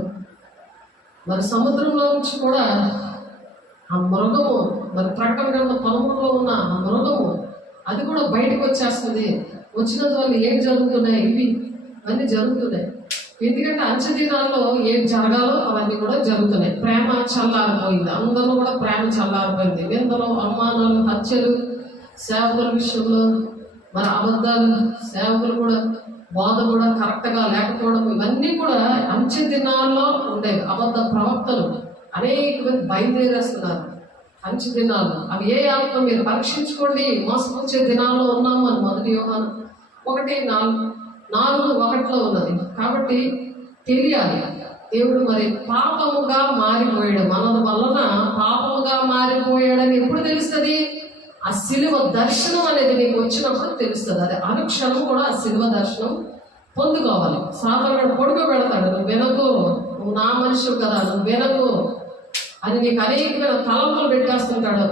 మరి సముద్రంలో నుంచి కూడా ఆ మృగము, మరి ప్రకటన గ్రంథం 13లో ఉన్న ఆ మృగము అది కూడా బయటకు వచ్చేస్తుంది. వచ్చినందువల్ల ఏం జరుగుతున్నాయి, ఇవన్నీ జరుగుతున్నాయి. ఎందుకంటే అంచె దినాల్లో ఏం జరగాలో అవన్నీ కూడా జరుగుతున్నాయి. ప్రేమ చల్లారిపోయింది. అందరూ కూడా ప్రేమ చల్లారిపోయింది. నిందలు, అవమానాలు, హత్యలు, సేవకుల విషయంలో మరి అబద్ధాలు, సేవకులు కూడా బోధ కూడా కరెక్ట్గా లేకపోవడం, ఇవన్నీ కూడా అంచె దినాల్లో ఉండేవి. అబద్ధ ప్రవక్తలు అనేక మంది బయలుదేరేస్తున్నారు అంచె దినాల్లో. అవి ఏ ఆత్మ మీరు పరీక్షించుకోండి, మోసపుచ్చే దినాల్లో ఉన్నాము అని 1 యోహాను 1:4 ఉన్నది. కాబట్టి తెలియాలి దేవుడు మరి పాపముగా మారిపోయాడు, మన వలన పాపముగా మారిపోయాడని ఎప్పుడు తెలుస్తుంది? ఆ శిలువ దర్శనం అనేది నీకు వచ్చినప్పుడు తెలుస్తుంది. అది అనుక్షణం కూడా ఆ శిలువ దర్శనం పొందుకోవాలి. సాధారణ పడుకోబెడతాడు, నువ్వు వినకు, నువ్వు నా మనిషి కదా, నువ్వు వినకు అని నీకు అనేకమైన తలంపులు పెట్టేస్తుంటాడు.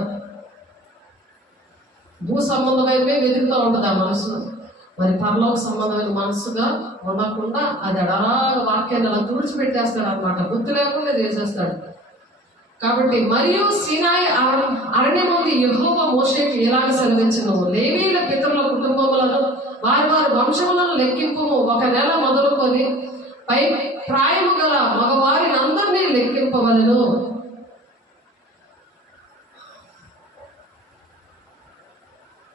భూ సంబంధమైనవే వెతుకుతూ ఉంటుంది ఆ మనసు. మరి పరలోక సంబంధమైన మనసుగా ఉండకుండా అది అడరాగ వాక్యాన్ని అలా తుడిచిపెట్టేస్తాడు అనమాట. గుర్తు లేకుండా చేసేస్తాడు. కాబట్టి మరియు సీనాయి అరణ్యమందు యెహోవా మోషేకి ఎలాగ సెలవిచ్చెను, లేవీయుల పితరుల కుటుంబములను వారి వారి వంశములను లెక్కింపు, 1 నెల మొదలుకొని పై ప్రాయము గల మగవారిని అందరినీ లెక్కింపవలెను.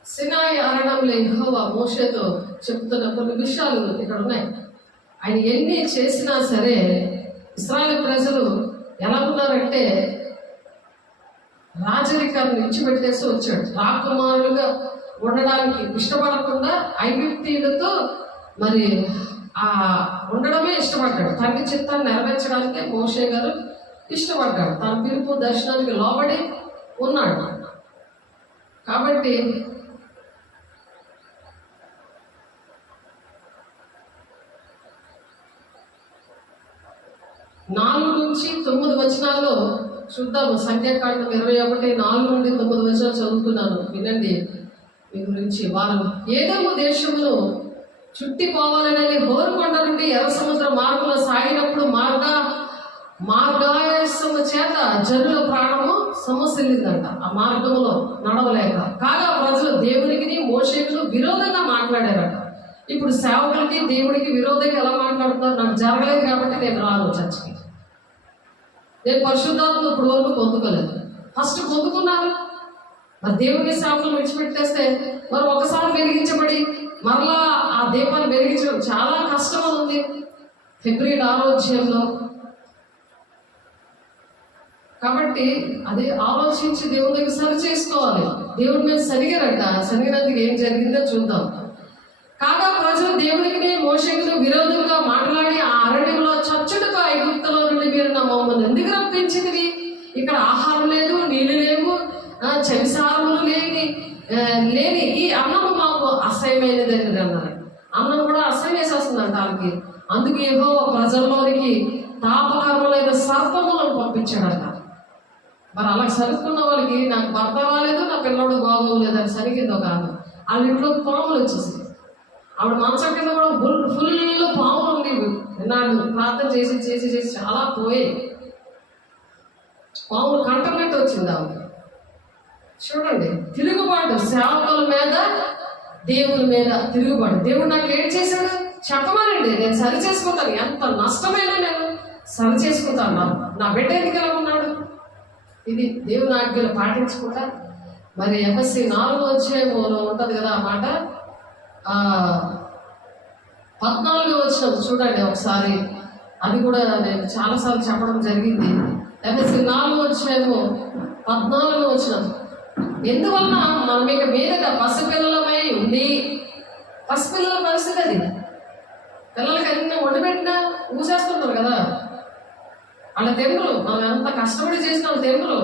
సీనాయి అరణ్యంలో యెహోవా మోషేతో చెప్తున్న కొన్ని విషయాలు ఇక్కడ ఉన్నాయి. ఆయన ఎన్ని చేసినా సరే ఇశ్రాయేలు ప్రజలు ఎలా ఉన్నారంటే రాజరికాన్ని విడిచిపెట్టేసి వచ్చాడు. రాకుమారులుగా ఉండడానికి ఇష్టపడకుండా ఐగుప్తీయులతో మరి ఉండడమే ఇష్టపడ్డాడు. తండ్రి చిత్తాన్ని నెరవేర్చడానికే మోషే గారు ఇష్టపడ్డాడు. తన పిలుపు దర్శనానికి లోబడి ఉన్నాడు. కాబట్టి 4 నుంచి 9 వచనాల్లో చూద్దాము. సంఖ్యాకాండం 21, 4 నుండి 9 వచనాలు చదువుతున్నాను, వినండి. మీ గురించి వారు ఏదోము దేశమును చుట్టిపోవాలని హోరుకొండ నుండి ఎర్ర సముద్ర మార్గంలో సాగినప్పుడు మార్గాయసము చేత జనుల ప్రాణము సమస్యలిందంట. ఆ మార్గంలో నడవలేక కాగా ప్రజలు దేవునికి మోషేకును విరోధంగా మాట్లాడారట. ఇప్పుడు సేవకులకి దేవుడికి విరోధంగా ఎలా మాట్లాడుతున్నారు? నాకు జరగలేదు కాబట్టి నేను రాను చర్చికి, నేను పరిశుద్ధాత్మ ఇప్పుడు వరకు పొందుకోలేదు. ఫస్ట్ పొందుకున్నారు, మరి దేవుని సేవకులు విడిచిపెట్టేస్తే మరి ఒకసారి వెలిగించబడి మరలా ఆ దీపాన్ని వెలిగించడం చాలా కష్టం ఉంది. ఫిబ్రవరి 6వ అధ్యాయంలో. కాబట్టి అది ఆలోచించి దేవుని దగ్గర సరి చేసుకోవాలి. దేవుడి మీద సరిగారంట. సరిగినందుకు ఏం జరిగిందో చూద్దాం. కాగా ప్రజలు దేవునికి మోషేకును విరోధంగా మాట్లాడి ఆ అరణ్యంలో చచ్చుటకు ఐగుప్తులో నుండి మీరు నా మమ్మల్ని ఎందుకు రప్పించింది? ఇక్కడ ఆహారం లేదు, నీళ్లు లేవు, చవిసారములు లేని ఈ అన్నం మాకు అసహ్యమైనదని అన్నారు. అన్నం కూడా అసహ్యం వేసేస్తుందంట వాళ్ళకి. అందుకు యెహోవా ప్రజల్లోనికి తాపకరములైన సర్పములను పంపించాడట. మరి అలా సరుకున్న వాళ్ళకి నాకు భర్త రాలేదు, నా పిల్లడు బాగోలేదు అని సరిగిందో కాదు, వాళ్ళ ఇంట్లో పాములు వచ్చేసి ఆవిడ మంచం కింద కూడా ఫుల్ పాములు ఉండేవి. నాడు ప్రార్థన చేసి చేసి చేసి చాలా పోయాయి. పాములు కంటనట్టు వచ్చింది ఆవిడ. చూడండి, తిరుగుబాటు సేవకుల మీద దేవుని మీద తిరుగుబాటు. దేవుడు నాకు ఏం చేశాడు చెప్పమనండి, నేను సరి చేసుకుంటాను. ఎంత నష్టమైనా నేను సరి చేసుకుంటాను. నా బిడ్డ ఎందుకు ఎలా ఉన్నాడు? ఇది దేవుని ఆజ్ఞలు పాటించుకుంటా. మరి ఎఫ్ఎస్సి 4వ అధ్యాయంలో ఉంటుంది కదా ఆ మాట, 14వ వచనం చూడండి ఒకసారి. అది కూడా నేను చాలాసార్లు చెప్పడం జరిగింది. ఎఫ్ఎస్సి 4వ అధ్యాయము 14వ వచనం. ఎందువలన మనం ఇక మీదట పసిపిల్లలమై ఉండి, పసిపిల్లల పరిస్థితి అది. పిల్లలకి అన్ని వండిపెట్టినా ఊసేస్తుంటారు కదా వాళ్ళ తెంపులు. మనం ఎంత కష్టపడి చేసిన వాళ్ళ తెంపులు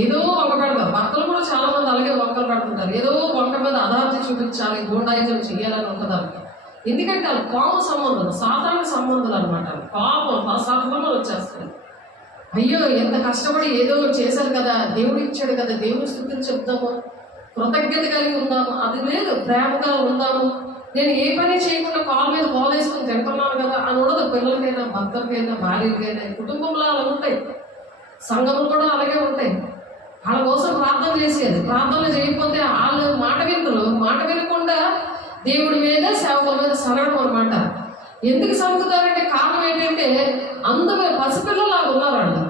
ఏదో వంక పెడతారు. భక్తులు కూడా చాలా మంది అలాగే వంకలు పెడుతుంటారు. ఏదో వంక మీద అదార్థి చూపించాలి, గూండాయిజం చేయాలని ఉంటుందారు. ఎందుకంటే వాళ్ళు పాము సంబంధం, సాధారణ సంబంధాలు అనమాట. పాపం సర్పంలో వచ్చేస్తుంది. అయ్యో ఎంత కష్టపడి ఏదో చేశారు కదా, దేవుడు ఇచ్చాడు కదా, దేవుడి స్థుతిని చెప్తాము, కృతజ్ఞత కలిగి ఉందాము. అది లేదు, ప్రేమగా ఉందాము. నేను ఏ పని చేయకుండా కాళ్ళ మీద పోలేసుకుని తింటున్నాను కదా అని ఉండదు. పిల్లలకైనా, భర్తలకైనా, భార్యకైనా, కుటుంబంలో అలా ఉంటాయి. సంఘములు కూడా అలాగే ఉంటాయి. వాళ్ళ కోసం ప్రార్థన చేసేది. ప్రార్థన చేయకపోతే వాళ్ళు మాట వినకుండా దేవుడి మీద సేవకుల మీద సరగడం అనమాట. ఎందుకు సరుగుతారంటే కారణం ఏంటంటే అందరూ పసిపిల్లలాగా ఉన్నారు వాళ్ళు.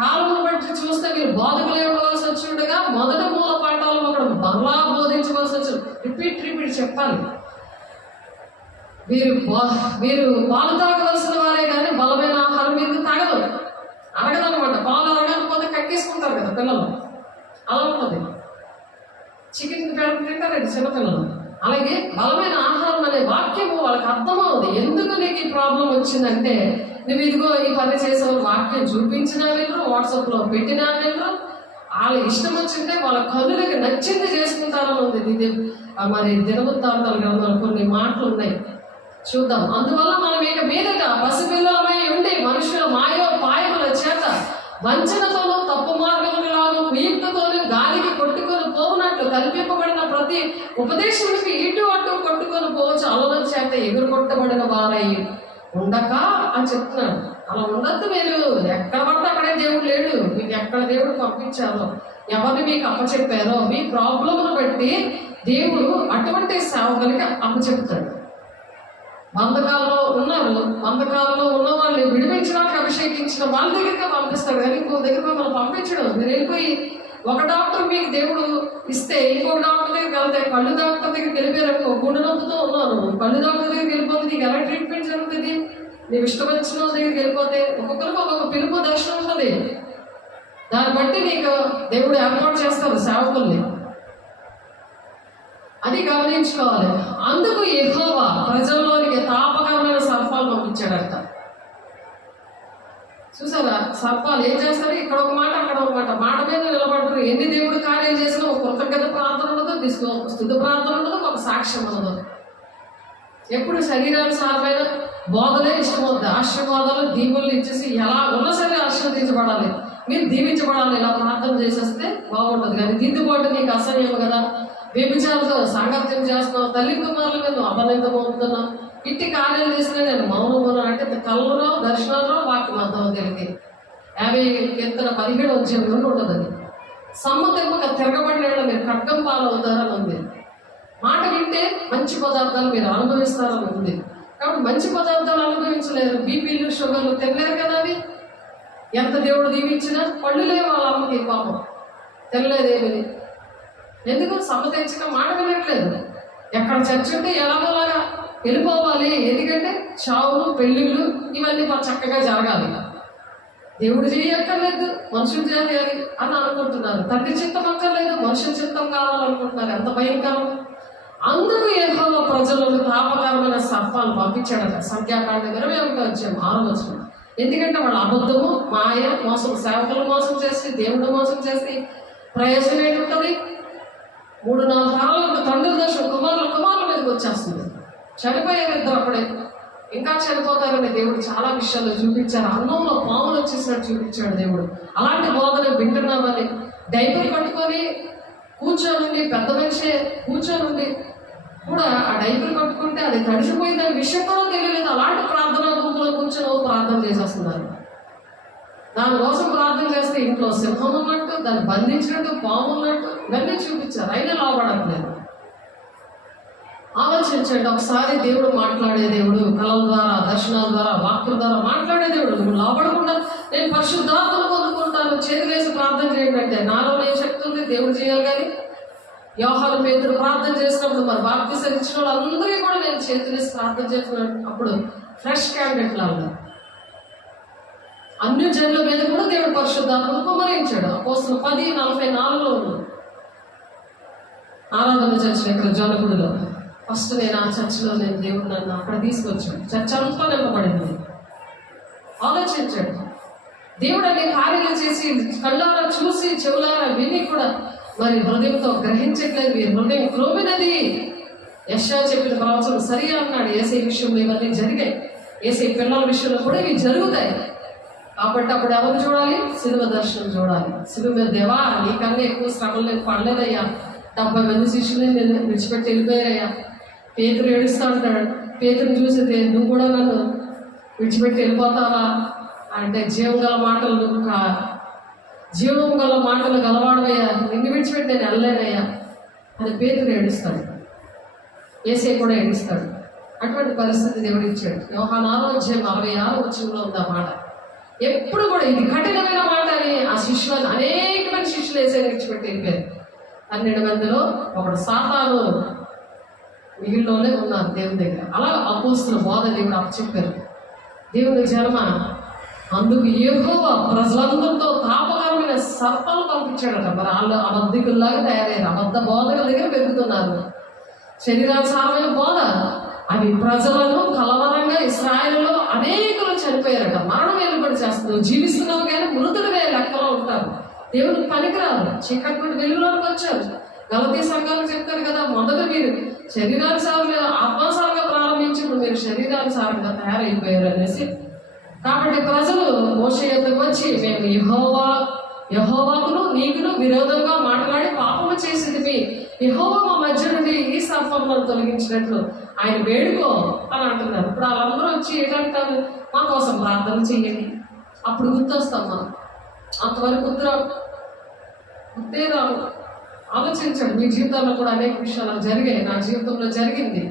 కాలంలో బట్టి చూస్తే మీరు బోధకులు ఇవ్వవలసి వచ్చి ఉండగా మొదటి మూల పాఠాలు అక్కడ బలా బోధించవలసి వచ్చి రిపీట్ చెప్పాలి. మీరు పాలు తాగవలసిన వారే కానీ బలమైన ఆహారం మీకు అరగదనమాట. పాలు అరగకపోతే కక్కేసుకుంటారు కదా పిల్లలు, అలా ఉంటుంది. చికెన్ తింటారండి చిన్నపిల్లలు. అలాగే బలమైన ఆహారం అనే వాక్యము వాళ్ళకి అర్థమవుతుంది. ఎందుకు నీకు ఈ ప్రాబ్లం వచ్చిందంటే నువ్వు ఇదిగో ఈ పని చేసే వాక్యం చూపించినా వినరు, వాట్సాప్లో పెట్టినా వినరు. వాళ్ళ ఇష్టం వచ్చిందే వాళ్ళ కనులకి నచ్చింది చేసుకుంటారని ఉంది. ఇది మరి దినవృత్తాంతాల గ్రంథంలో కొన్ని మాటలు ఉన్నాయి, చూద్దాం. అందువల్ల మనం ఇక మీదట పసిపిల్లలమై ఉండి మనుషుల పాయముల చేత వంచనతోనూ తప్పు మార్గములాగా కుయుక్తతోనూ గాలికి కొట్టుకొని పోవునట్లు కల్పింపబడిన ప్రతి ఉపదేశానికి ఇటు అటు కొట్టుకొని పోవచ్చు అలల చేత ఎగురుకొట్టబడిన వారై ఉండక అని చెప్తున్నాడు. అలా ఉండద్దు. మీరు ఎక్కడ పడితే అక్కడే దేవుడు లేడు. మీకు ఎక్కడ దేవుడు పంపించారో, ఎవరిని మీకు అప్పచెప్పారో, మీ ప్రాబ్లంను బట్టి దేవుడు అటువంటి సేవకులకి అప్పచెప్తాడు. బంధకాల్లో ఉన్న వాళ్ళని విడిపించడానికి అభిషేకించిన వాళ్ళ దగ్గరికి పంపిస్తాడు. కానీ ఇంకో దగ్గర మిమ్మల్ని పంపించడం. మీరు వెళ్ళిపోయి ఒక డాక్టర్ మీకు దేవుడు ఇస్తే ఇంకొక డాక్టర్ దగ్గరికి వెళ్తే, కళ్ళు డాక్టర్ దగ్గరికి వెళ్ళిపోయారు, గుండె నొప్పితో ఉన్నాను, కళ్ళు డాక్టర్ దగ్గరికి వెళ్ళిపోతే నీకు ఎలా ట్రీట్మెంట్ జరుగుతుంది? నీకు ఇష్టం వచ్చిన దగ్గరికి వెళ్ళిపోతే ఒక్కొక్కరికి ఒక్కొక్క పిలుపు దర్శనం ఉంటుంది. దాన్ని బట్టి నీకు దేవుడు ఏర్పాటు చేస్తారు సేవకుల్ని. అది గమనించుకోవాలి. అందుకు యెహోవా ప్రజల్లోనికి తాపకరమైన సర్పాలు పంపించాడట. చూసారా, సర్పాలు ఏం చేస్తారు? ఇక్కడ ఒక మాట, అక్కడ ఒక మాట మీద నిలబడతారు. ఎన్ని దేవుడు కార్యాలు చేసినా ఒక కృతజ్ఞత ప్రార్థన ఉండదు, స్తుతి ప్రార్థన ఉండదు, ఒక సాక్ష్యం ఉండదు. ఎప్పుడు శరీరానుసారమైన బోధలే ఇష్టమవుతుంది. ఆశీర్వాదాలు దీవులు ఇచ్చేసి ఎలా ఉన్నా సరే ఆశీర్వదించబడాలి, మీరు దీవించబడాలి, ఇలా ప్రార్థన చేసేస్తే బాగుంటుంది. కానీ దిద్దుబాటు నీకు అసహ్యం కదా, వ్యభిచారంతో సాంగత్యం చేస్తున్నావు, తల్లి కుమారుల మీద అపనిందం అవుతున్నావు, ఇట్టి కార్యాలు చేసినా నేను మౌనం అంటే కళ్ళలో దర్శనాల్లో వాక్యం అర్థం తెలికి 50:17 ఉండదు. అది సమ్మతింపగా తిరగబడిన మీరు ఖడ్గం పాలవుతారని ఉంది. మాట వింటే మంచి పదార్థాలు మీరు అనుభవిస్తారని ఉంది. కాబట్టి మంచి పదార్థాలు అనుభవించలేరు, బీపీలు షుగర్లు తినలేరు కదా. అవి ఎంత దేవుడు దీవించినా పళ్ళు లేవు వాళ్ళ అమ్మకి, పాపం తినలేదేమి. ఎందుకు? సమ్మతించక మాట వినట్లేదు. ఎక్కడ చర్చ ఉంటే ఎలాగోలాగా వెళ్ళిపోవాలి. ఎందుకంటే చావులు పెళ్ళిళ్ళు ఇవన్నీ చక్కగా జరగాలి. దేవుడు చేయక్కర్లేదు, మనుషులు చేయాలి అని అనుకుంటున్నారు. తండ్రి చిత్తం అక్కర్లేదు, మనుషుల చిత్తం కావాలనుకుంటున్నారు. ఎంత భయంకరం. అందుకు యెహోవా ప్రజలను పాపకరమైన సర్పాలు పంపించాడట. సంఖ్యాకాండం 21:6. ఎందుకంటే వాళ్ళ అబద్ధము, మాయ, మోసం, సేవకులు మోసం చేసి దేవుడు మోసం చేసి ప్రయోజనం ఏంటి ఉంటుంది? 3-4 తరాలకు తండ్రి దోషం కుమారుల మీదకి వచ్చేస్తుంది. చనిపోయారు ఇద్దరు అప్పుడే, ఇంకా చనిపోతారని దేవుడు చాలా విషయాల్లో చూపించారు. అన్నంలో పాములు వచ్చేసినట్టు చూపించాడు దేవుడు. అలాంటి బోధన వింటున్నామని డైపర్ కట్టుకొని కూర్చోనుండి, పెద్ద మనిషి కూర్చోనుండి కూడా ఆ డైపర్ కట్టుకుంటే అది తడిసిపోయిందని విషయం కూడా తెలియలేదు. అలాంటి ప్రార్థనా గుంపులో కూర్చొని ప్రార్థన చేసేస్తున్నారు. దానికోసం ప్రార్థన చేస్తే ఇంట్లో సింహం ఉన్నట్టు, దాన్ని బంధించినట్టు, పాము ఉన్నట్టు ఇవన్నీ చూపించారు. అయినా లాభపడట్లేదు. ఆలోచించండి ఒకసారి. దేవుడు మాట్లాడే దేవుడు, కళల ద్వారా, దర్శనాల ద్వారా, వాక్యుల ద్వారా మాట్లాడే దేవుడు. నువ్వు లాభపడకుండా నేను పరిశుద్ధాత్మను పొందుకుంటాను, చేతులేసి ప్రార్థన చేయండి అంటే నాలో ఏ శక్తి ఉంది? దేవుడు చేయాలి. కానీ యోహాను, పేతురు ప్రార్థన చేసినప్పుడు మరి బాప్తిసం ఇచ్చిన వాళ్ళందరికీ కూడా నేను చేతులేసి ప్రార్థన చేసినప్పుడు ఫ్రెష్ క్యాండిడేట్ లాగా అన్ని జనుల మీద కూడా దేవుడు పరిశుద్ధాత్మను కుమ్మరించాడు. అపోస్తలుల 10:44 ఉంది. ఆరాధన చర్చ్ ఇక్కడ జోనగుడిలో ఫస్ట్ నేను ఆ చర్చిలో దేవుడు నన్ను అక్కడ తీసుకొచ్చాడు. చర్చ అంతా నింపబడింది. ఆలోచించాడు. దేవుడు అనే కార్యాలు చేసి కళ్ళారా చూసి చెవులారా విని కూడా మరి హృదయంతో గ్రహించట్లేదు. వీరి హృదయం క్రోమినది. యెషయా చెప్పిన ప్రవచనం సరిగా అన్నాడు. యేసయ్య విషయంలో ఇవన్నీ జరిగాయి. యేసయ్య పిల్లల విషయంలో కూడా ఇవి జరుగుతాయి. కాబట్టి అప్పుడు ఎవరు చూడాలి? సిలువ దర్శనం చూడాలి. సిలువ మీద, దేవా నీకన్నా ఎక్కువ శ్రమలు నేను పడలేదయ్యా, 70 మంది శిష్యుని నేను విడిచిపెట్టి వెళ్ళిపోయారయ్యా. పేతురు ఏడుస్తూ ఉంటాడు. పేతురుని చూసి నువ్వు కూడా నన్ను విడిచిపెట్టి వెళ్ళిపోతావా అంటే, జీవం గల మాటలు గలవాడవయ్యా, నిన్ను విడిచిపెట్టి నేను వెళ్ళలేనయ్యా అని పేతురు ఏడుస్తాడు. యేసయ్య కూడా ఏడుస్తాడు. అటువంటి పరిస్థితి దేవుడు ఇచ్చాడు. యోహాను 6:46 ఉంది ఆ మాట. ఎప్పుడు కూడా ఇది కఠినమైన మాట అని ఆ శిష్యులను అనేక మంది శిష్యులు యేసయ్యని విడిచిపెట్టి వెళ్ళిపోయారు. 12 మందిలో ఒకడు సాతాను మిగిలిలోనే ఉన్నారు దేవుని దగ్గర. అలా అపోస్తుల బోధ దేవుడు అప్పచెప్పారు. దేవుని జన్మ అందుకు యెహోవా ప్రజలందరితో తాపకరమైన సర్పాలు పంపించాడట. మరి వాళ్ళు అబద్ధికుల్లాగా తయారయ్యారు. అబద్ధ బోధకుల దగ్గర పెరుగుతున్నారు. శరీరానుసారమైన బోధ అవి ప్రజలను కలవరంగా ఇశ్రాయేలులో అనేకులు చనిపోయారట. మరణం వెలుబడి చేస్తున్నారు. జీవిస్తున్నావు కానీ మృతుడిగా లెక్కలో ఉంటారు. దేవుడికి పనికిరాదు. చీకటి నుండి వెలుగులోకి వచ్చారు. గలతీ సంఘాలకు చెప్తారు కదా, మొదట మీరు శరీరానుసారంగా ఆత్మానుసారంగా ప్రారంభించినప్పుడు మీరు శరీరానుసారంగా తయారైపోయారు అనేసి. కాబట్టి ప్రజలు మోషే యొద్దకు వచ్చి మేము యెహోవాకును నీకును విరోధంగా మాట్లాడి పాపము చేసేది, యెహోవా మా మధ్య నుండి ఈ సర్పములను తొలగించినట్లు ఆయన వేడుకో అని అంటున్నారు. ఇప్పుడు వాళ్ళందరూ వచ్చి ఏంటంటారు? మా కోసం ప్రార్థన చెయ్యండి. అప్పుడు గుర్తొస్తాం మనం. అంతవరకు గుర్తే రావు. ఆలోచించండి. మీ జీవితాల్లో కూడా అనేక విషయాలు జరిగాయి. నా జీవితంలో జరిగింది.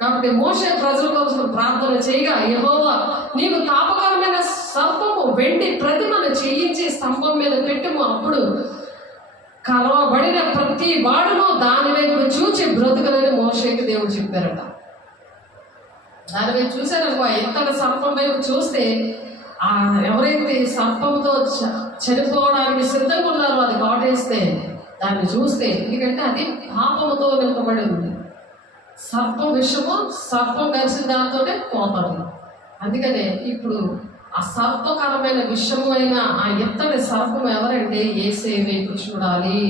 కాబట్టి మోషే ప్రజల కోసం ప్రార్థన చేయగా, యెహోవా నీవు తాపకరమైన సర్పము వెండి ప్రతిమను చేయించి స్తంభం మీద పెట్టుము, అప్పుడు కలవబడిన ప్రతి వాడును దాని వైపు చూచి బ్రతుకులని మోషేకి దేవుడు చెప్పారట. దాని వైపు చూశారనుకో, ఎత్తన సర్పం వైపు చూస్తే ఎవరైతే సర్పంతో చనిపోవడానికి సిద్ధంగా ఉన్నారో అది కాటేస్తే దాన్ని చూస్తే, ఎందుకంటే అది పాపముతో నింపబడి ఉంది. సర్పం విషము సర్పం కలిసిన దాంతోనే పోతుంది. అందుకనే ఇప్పుడు ఆ సర్పకరమైన విషము అయిన ఆ ఎత్తడి సర్పం ఎవరంటే యేసయ్య వైపు చూడాలి.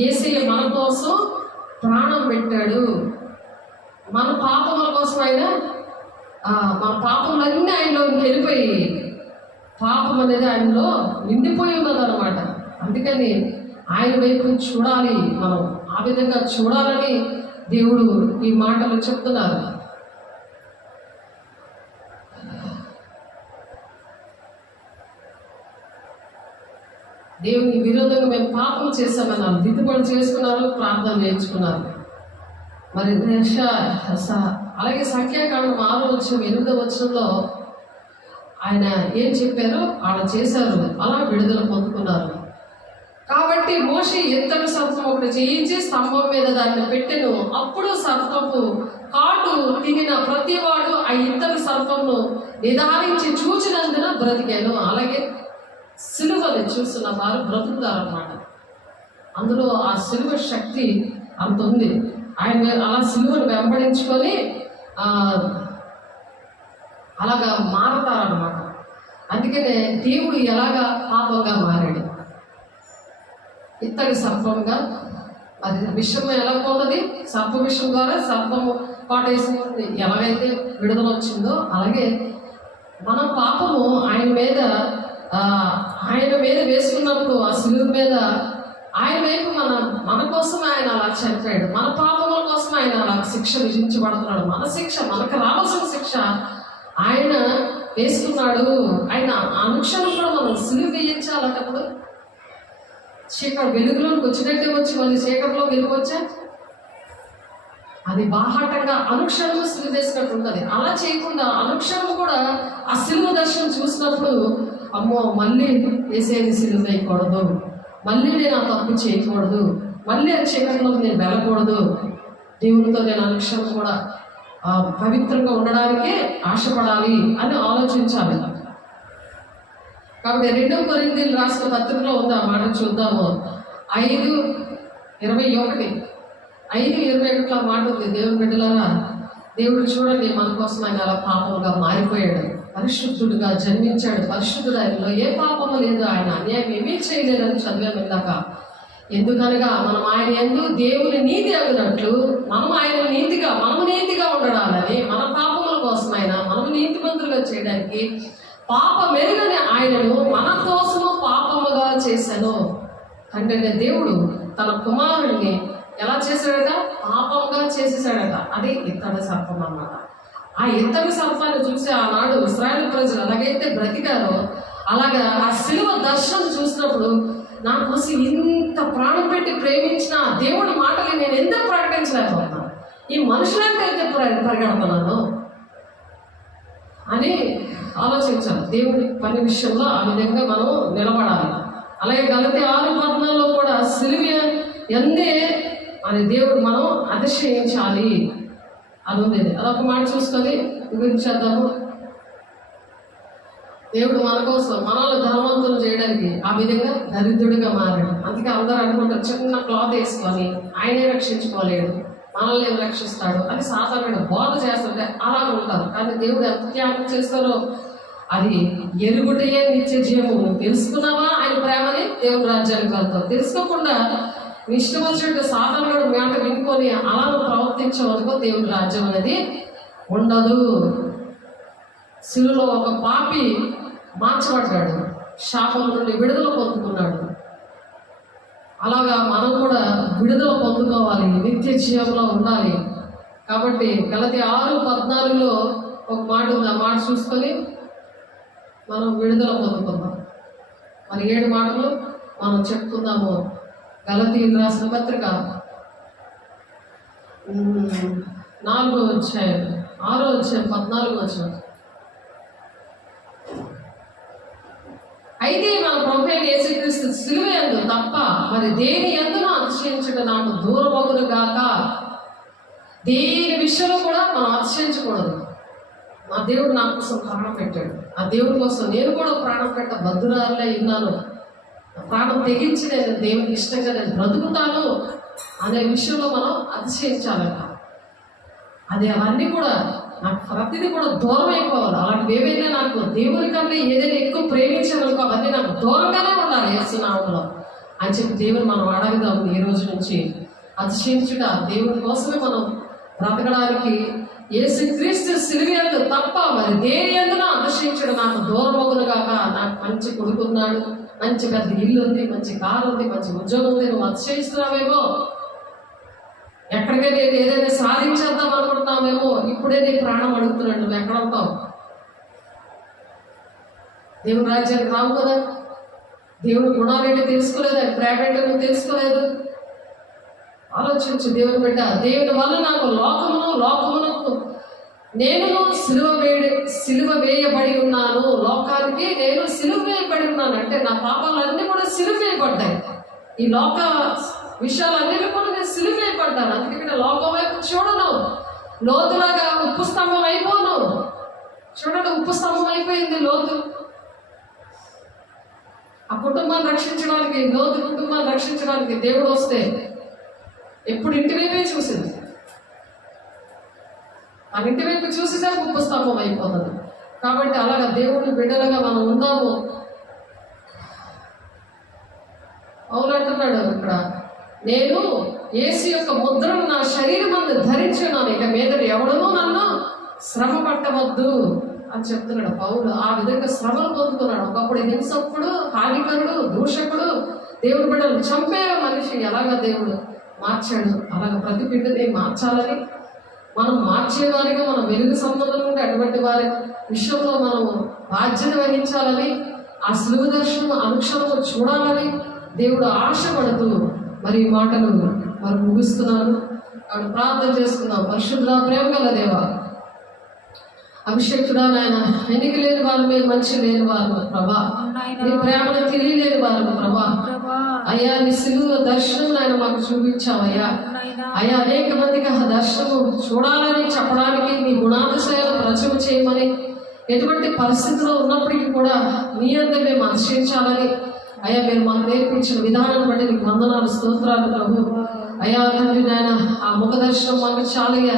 యేసయ్య మన కోసం ప్రాణం పెట్టాడు. మన పాపముల కోసం ఆయన మన పాపములన్నీ ఆయనలో వెళ్ళిపోయి పాపం అనేది ఆయనలో నిండిపోయి ఉన్నదన్నమాట. అందుకని ఆయన వైపు చూడాలి, మనం ఆ విధంగా చూడాలని దేవుడు ఈ మాటలు చెప్తున్నారు. దేవునికి విరోధంగా మేము పాపం చేశామన్నారు, దిద్దుబాటు చేసుకున్నారు, ప్రార్థన నేర్చుకున్నారు. మరి అలాగే సంఖ్యాకాండం 6:8 ఆయన ఏం చెప్పారో ఆడ చేశారు, అలా విడుదల పొందుకున్నారు. కాబట్టి మోషే ఎత్తడి సర్పం ఒకటి చేయించి స్తంభం మీద దాన్ని పెట్టెను. అప్పుడు సర్పపు కాటు తినిన ప్రతివాడు ఆ ఇత్తడి సర్పంను నిదానించి చూచినందున బ్రతికాను. అలాగే సిలువని చూస్తున్న వారు బ్రతుకుతారన్నమాట. అందులో ఆ సిలువ శక్తి అంత ఉంది. ఆయన అలా సిలువను వెంబడించుకొని అలాగా మారతారన్నమాట. అందుకనే దేవుడు ఎలాగా పాపంగా మారాడు, ఇత్తడి సర్పంగా. అది విషం ఎలా పోతుంది, సర్ప విషం ద్వారా సర్పము పాటేసింది ఎలాగైతే విడుదల వచ్చిందో, అలాగే మన పాపము ఆయన మీద వేసుకున్నప్పుడు ఆ సిలువ మీద ఆయన వైపు మన కోసం ఆయన అలా చనిపోయాడు. మన పాపముల కోసం ఆయన అలా శిక్ష విధించబడుతున్నాడు. మన శిక్ష, మనకు రావాల్సిన శిక్ష ఆయన వేసుకున్నాడు. ఆయన అనుక్షణం కూడా మనం సిలువ వేయించాలన్నప్పుడు చీకటి వెలుగులోకి వచ్చినట్టే వచ్చి మళ్ళీ చీకటిలో వెలుగొచ్చా, అది బాహాటంగా అనుక్షణము సిలువ వేసినట్టు ఉంటుంది. అలా చేయకుండా అనుక్షణము కూడా ఆ సిలువ దర్శనం చూసినప్పుడు అమ్మో మళ్ళీ వేసేది సిలువ వేయకూడదు, మళ్ళీ నేను ఆ తప్పు చేయకూడదు, మళ్ళీ ఆ చీకటిలోకి నేను వెళ్ళకూడదు, దేవునితో నేను అనుక్షణం కూడా పవిత్రంగా ఉండడానికే ఆశపడాలి అని ఆలోచించాలి. కాబట్టి 2 కొరింథీయులు రాసిన పత్రికలో ఉంది, ఆ మాట చూద్దాము. 5:21 మాట ఉంది. దేవుని బిడ్డలారా, దేవుడు చూడండి మన కోసం ఆయన అలా పాపముగా మారిపోయాడు, పరిశుద్ధుడుగా జన్మించాడు. పరిశుద్ధుడు, ఆయనలో ఏ పాపము లేదు, ఆయన అన్యాయం ఏమీ చేయలేదని చదివాము ఇందాక. ఎందుకనగా మనం ఆయన యందు దేవుని నీతి అగినట్లు మనము నీతిగా ఉండడాలని, మన పాపముల కోసమైనా మనము నీతిమంతులుగా చేయడానికి పాప మెరుగని ఆయనను మన కోసము పాపముగా చేశాను. అంటే దేవుడు తన కుమారుడిని ఎలా చేశాడట, పాపంగా చేసేసాడట. అది ఇత్తడి సర్పం అన్నమాట. ఆ ఇత్తడి సర్పాన్ని చూసి ఆనాడు ఇశ్రాయేలు ప్రజలు ఎలాగైతే బ్రతికారో, అలాగా ఆ సిలువ దర్శనం చూసినప్పుడు నా కోసం ఇంత ప్రాణం పెట్టి ప్రేమించిన దేవుడి మాటలు నేను ఎందుకు ప్రకటించలేకపోతున్నాను, ఈ మనుషులంటే ఎందుకు పరిగెడుతున్నాను అని ఆలోచించాలి. దేవుడి పని విషయంలో ఆ విధంగా మనం నిలబడాలి. అలాగే గలతీ 6:14 కూడా సిలువ ఎందే అని దేవుడు మనం అతిశయించాలి అని ఉంది. అదొక మాట చూసుకొని ముగించేద్దాము. దేవుడు మన కోసం మనల్ని ధనవంతులు చేయడానికి ఆ విధంగా దరిద్రుడిగా మారాడు. అందుకే అందరూ అనుకుంటారు చిన్న క్లాత్ వేసుకొని ఆయనే రక్షించుకోలేడు, మనల్ని ఏం రక్షిస్తాడు అని సాధారణ బోధ చేస్తుంటే అలా ఉంటారు. కానీ దేవుడు ఎంత త్యాగం చేస్తారో అది ఎరుగుటయే నిత్య జీవము. తెలుసుకున్నావా ఆయన ప్రేమని, దేవుడు రాజ్యానికి వెళ్తావు. తెలుసుకోకుండా ఇష్టం వచ్చినట్టు సాధారణ మాట వినుకొని అలా ప్రవర్తించవనుకో దేవుడి రాజ్యం అనేది ఉండదు. సిలువలో ఒక పాపి మార్చబడ్డాడు, శాపం నుండి విడుదల పొందుకున్నాడు. అలాగా మనం కూడా విడుదల పొందుకోవాలి, నిత్య జీవంలో ఉండాలి. కాబట్టి గలతీ 6:14 ఒక మాట ఉంది, ఆ మాట చూసుకొని మనం విడుదల పొందుకుందాం. మరి 7 మాటలు మనం చెప్పుకుందాము. గలతీయులు రాసిన పత్రిక 6:14 అయితే మన ప్రభువైన యేసుక్రీస్తు సిలువ యందు తప్ప మరి దేని యందును అతిశయించుట నాకు దూరమగును గాక. దేని విషయంలో కూడా మనం అతిశయించకూడదు. మా దేవుడు నా కోసం ప్రాణం పెట్టాడు, ఆ దేవుడి కోసం నేను కూడా ప్రాణం పెట్ట బద్దురాలే ఉన్నాను, ప్రాణం తెగించి నేను దేవునికి ఇష్టంగా నేను బ్రతుకుతాను అనే విషయంలో మనం అతిశయించాలంట. అది అవన్నీ కూడా నాకు ప్రతిదీ కూడా దూరం అయిపోవాలి. అలాంటివి ఏవైనా నాకు దేవుని కన్నా ఏదైనా ఎక్కువ ప్రేమించాలనుకో అవన్నీ నాకు దూరంగానే ఉండాలి యేసునామములో అని చెప్పి దేవుని మనం అడగదాం. ఈ రోజు నుంచి అతిశయించుట దేవుని కోసమే మనం బ్రతకడానికి యేసుక్రీస్తు సిలువ యందు తప్ప మరి దేని యందున అతిశయించడం నాకు దూరమగును గాక. నాకు మంచి కొడుకున్నాడు, మంచి పెద్ద ఇల్లు ఉంది, మంచి కారు ఉంది, మంచి ఉద్యోగం ఉంది, నువ్వు అతిశయిస్తున్నావేమో, ఎక్కడికైనా ఏదైనా సాధించేద్దాం అనుకుంటున్నావేమో, ఇప్పుడే నీ ప్రాణం అడుగుతున్నాడు, నువ్వు ఎక్కడ ఉంటావు? దేవుని రాజ్యానికి రావు కదా. దేవుని గుణాలేంటి తెలుసుకోలేదు, ఆయన ప్రేమ ఏంటో నువ్వు తెలుసుకోలేదు. ఆలోచించు దేవుని బిడ్డ. దేవుని వల్ల నాకు లోకమునకు నేను సిలువ వేయబడి ఉన్నాను. లోకానికి నేను సిలువ వేయబడి ఉన్నాను అంటే నా పాపాలన్నీ కూడా సిలువ వేయబడ్డాయి. ఈ లోక విషయాలన్నిటి కూడా నేను సిలువ వేయబడ్డాను. అందుకే ఇక్కడ లోకం వైపు చూడను, లోతులాగా ఉప్పు స్తంభం అయిపోను. చూడండి, ఉప్పు స్తంభం అయిపోయింది లోతు. ఆ కుటుంబాన్ని రక్షించడానికి, లోతు కుటుంబాన్ని రక్షించడానికి దేవుడు వస్తే ఎప్పుడు ఇంటి వైపే చూసింది. ఆ ఇంటి వైపు చూసేసరికి ఉప్పు స్తంభం అయిపోతుంది. కాబట్టి అలాగా దేవుడిని బిడ్డలుగా మనం ఉందాము. అవునంటున్నాడు ఇక్కడ, నేను యేసు యొక్క ముద్రను నా శరీరం అందు ధరించున్నాను, ఇక మీద ఎవడనూ నన్ను శ్రమ పట్టవద్దు అని చెప్తున్నాడు పౌలు. ఆ విధంగా శ్రమలు పొందుతున్నాడు. ఒకప్పుడు హింసకుడు, హానికరుడు, దూషకుడు, దేవుడి బిడ్డలు చంపే మనిషి ఎలాగా దేవుడు మార్చాడు. అలాగ ప్రతి బిడ్డని మార్చాలని, మనం మార్చేవారిగా, మన వెలుగు సంబంధం ఉంటే అటువంటి వారి విషయంలో మనము బాధ్యత వహించాలని, ఆ సులువు దర్శనం అనుక్షణము చూడాలని దేవుడు ఆశపడుతూ మరి ఈ మాటలు మరి ముగిస్తున్నాను. ఆవిడ ప్రార్థన చేసుకుందాం. పరిశుద్ధ ప్రేమ గల దేవా, అభిషేకుడా నాయన, ఎన్నిక లేని వారు మీరు మంచి లేని వారు ప్రభా, నీ ప్రేమను తెలియలేని వారు ప్రభా. అయ్యా, నీ సిలువ దర్శనం నాయన మాకు చూపించావయ్యా. అయ్యా, అనేక మందికి ఆ దర్శనము చూడాలని చెప్పడానికి, నీ గుణాతిశయాలు ప్రచురం చేయమని, ఎటువంటి పరిస్థితిలో ఉన్నప్పటికీ కూడా నీ అందే మేము ఆశ్రయించాలని అయ్యా మీరు మాకు నేర్పించిన విధానం బట్టి నీకు వందనాలు, స్తోత్రాలు ప్రభు. అయ్యా తండ్రి నాయన, ఆ ముఖ దర్శనం మాకు చాలయ్యా.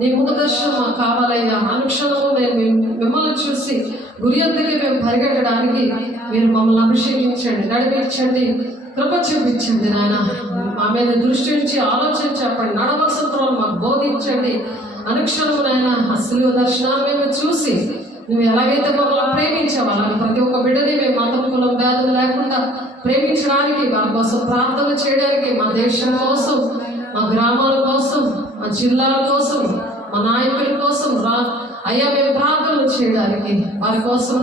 నీ ముఖ దర్శనం మాకు కావాలయ్యా. అనుక్షణము మేము మిమ్మల్ని చూసి గురి అంతగా మేము పరిగెట్టడానికి మీరు మమ్మల్ని అభిషేకించండి, నడిపించండి, కృప చూపించండి నాయన. మా మీద దృష్టి ఉంచి ఆలోచన చెప్పండి, నడవలసిన మాకు బోధించండి. అనుక్షణము నాయన ఆ సిలువ దర్శనాన్ని మేము చూసి నువ్వు ఎలాగైతే మమ్మల్ని ప్రేమించావు అలాగే ప్రతి ఒక్క బిడ్డని మేము మతం, కులం, వ్యాధులు లేకుండా ప్రేమించడానికి, వారి కోసం ప్రార్థన చేయడానికి, మా దేశం కోసం, మా గ్రామాల కోసం, మా జిల్లాల కోసం, మా నాయకుల కోసం అయ్యా మేము ప్రార్థనలు చేయడానికి, వారి కోసం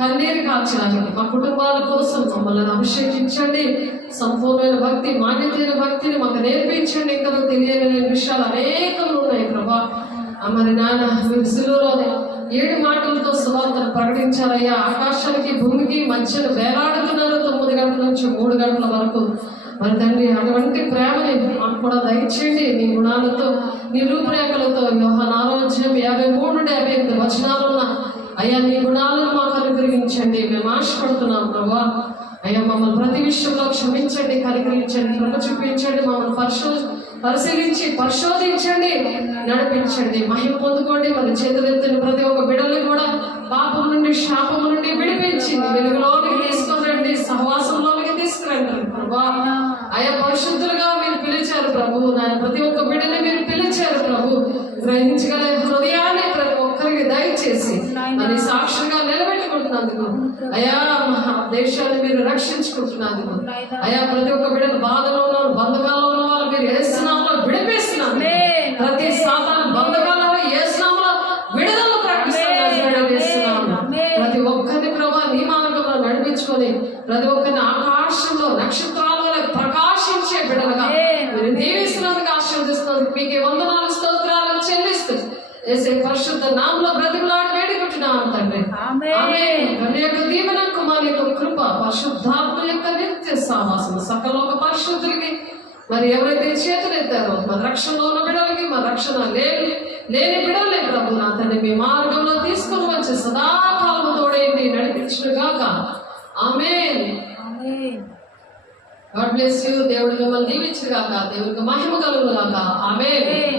కన్నీరు కాల్చడానికి, మా కుటుంబాల కోసం మమ్మల్ని అభిషేకించండి. సంపూర్ణమైన భక్తి, మాన్యతైన భక్తిని మాకు నేర్పించండి. ఇంకా తెలియని విషయాలు అనేకలు ఉన్నాయి ప్రభా. మరి నాన్న మీరు సిలువలో 7 మాటలతో సువార్తను ప్రకటించారయ్యా. ఆకాశానికి భూమికి మధ్యన వేలాడుతున్నారు 9 గంటల నుంచి 3 గంటల వరకు. మరి తండ్రి అటువంటి ప్రేమని మాకు కూడా దయచేయండి. నీ గుణాలతో, నీ రూపురేఖలతో యోహాను 6:53-58 వచనాలున్న అయ్యా నీ గుణాలను మాకు అనుగ్రహించండి. మేము ఆశపడుతున్నాం ప్రభా. అయ్యా మమ్మల్ని ప్రతి విషయంలో క్షమించండి, కనికరించండి, కృప చూపించండి. మమ్మల్ని పరిశీలించి పరిశోధించండి, నడిపించండి, మహిమ పొందుకోండి. మరి చేతులెత్తిన ప్రతి ఒక్క బిడ్డలు కూడా పాపం నుండి, శాపం నుండి విడిపించి వెలుగులోనికి తీసుకురండి, సహవాసంలోనికి తీసుకురండి ప్రభా. ఆయా పరిశుద్ధులుగా మీరు పిలిచారు ప్రభు. నాయన ప్రతి ఒక్క బిడ్డని మీరు పిలిచారు ప్రభు. గ్రహించగల హృదయాన్ని ప్రతి ఒక్కరికి దయచేసి మరి సాక్షిగా నిలబెట్టుకుంటున్నందుకు అయా దేశాన్ని మీరు రక్షించుకుంటున్నందుకు అయా ప్రతి ఒక్క బిడ్డలు బాధలో ఉన్నారు, బంధకాల్లో ఉన్న వాళ్ళు మీరు ఏసునామములో విడిపిస్తున్నారు. ప్రతి సాతాను బంధకాలలో ఏసునామములో విడుదల ప్రకటిస్తున్నాము. ప్రతి ఒక్కరిని ప్రభా నీ మార్గంలో నడిపించుకొని ప్రతి ఒక్కరిని ఆకాశంలో నక్షత్రాల వలె ప్రకాశించే బిడ్డలుగా మీరు దీవిస్తున్నందుకు, ఆశీర్వదిస్తున్నందుకు మీకే వందనాలు, స్తోత్రాలు చెల్లిస్తూ యేసే పరిశుద్ధ నామములో బ్రతిమలాడి వేడుకుంటున్నాను తండ్రి. ఆమేన్. తండ్రి యొక్క దీవెన, కుమారుని యొక్క కృప, పరిశుద్ధాత్మ యొక్క నిత్య సహవాసం సకలోక పరిశుద్ధులకి మరి ఎవరైతే చేతులెత్తారో మరి రక్షణలో ఉన్న బిడ్డలకి, మరి రక్షణ లేని బిడ్డలే ప్రభు నా తండ్రి మీ మార్గంలో తీసుకొని వచ్చి సదాకాలం తోడేయండి, నడిపించుగాక. ఆమేన్. God bless you. దేవుడు మిమ్మల్ని దీవించుగాక. దేవుడికి మహిమ కలుగుగాక. ఆమేన్.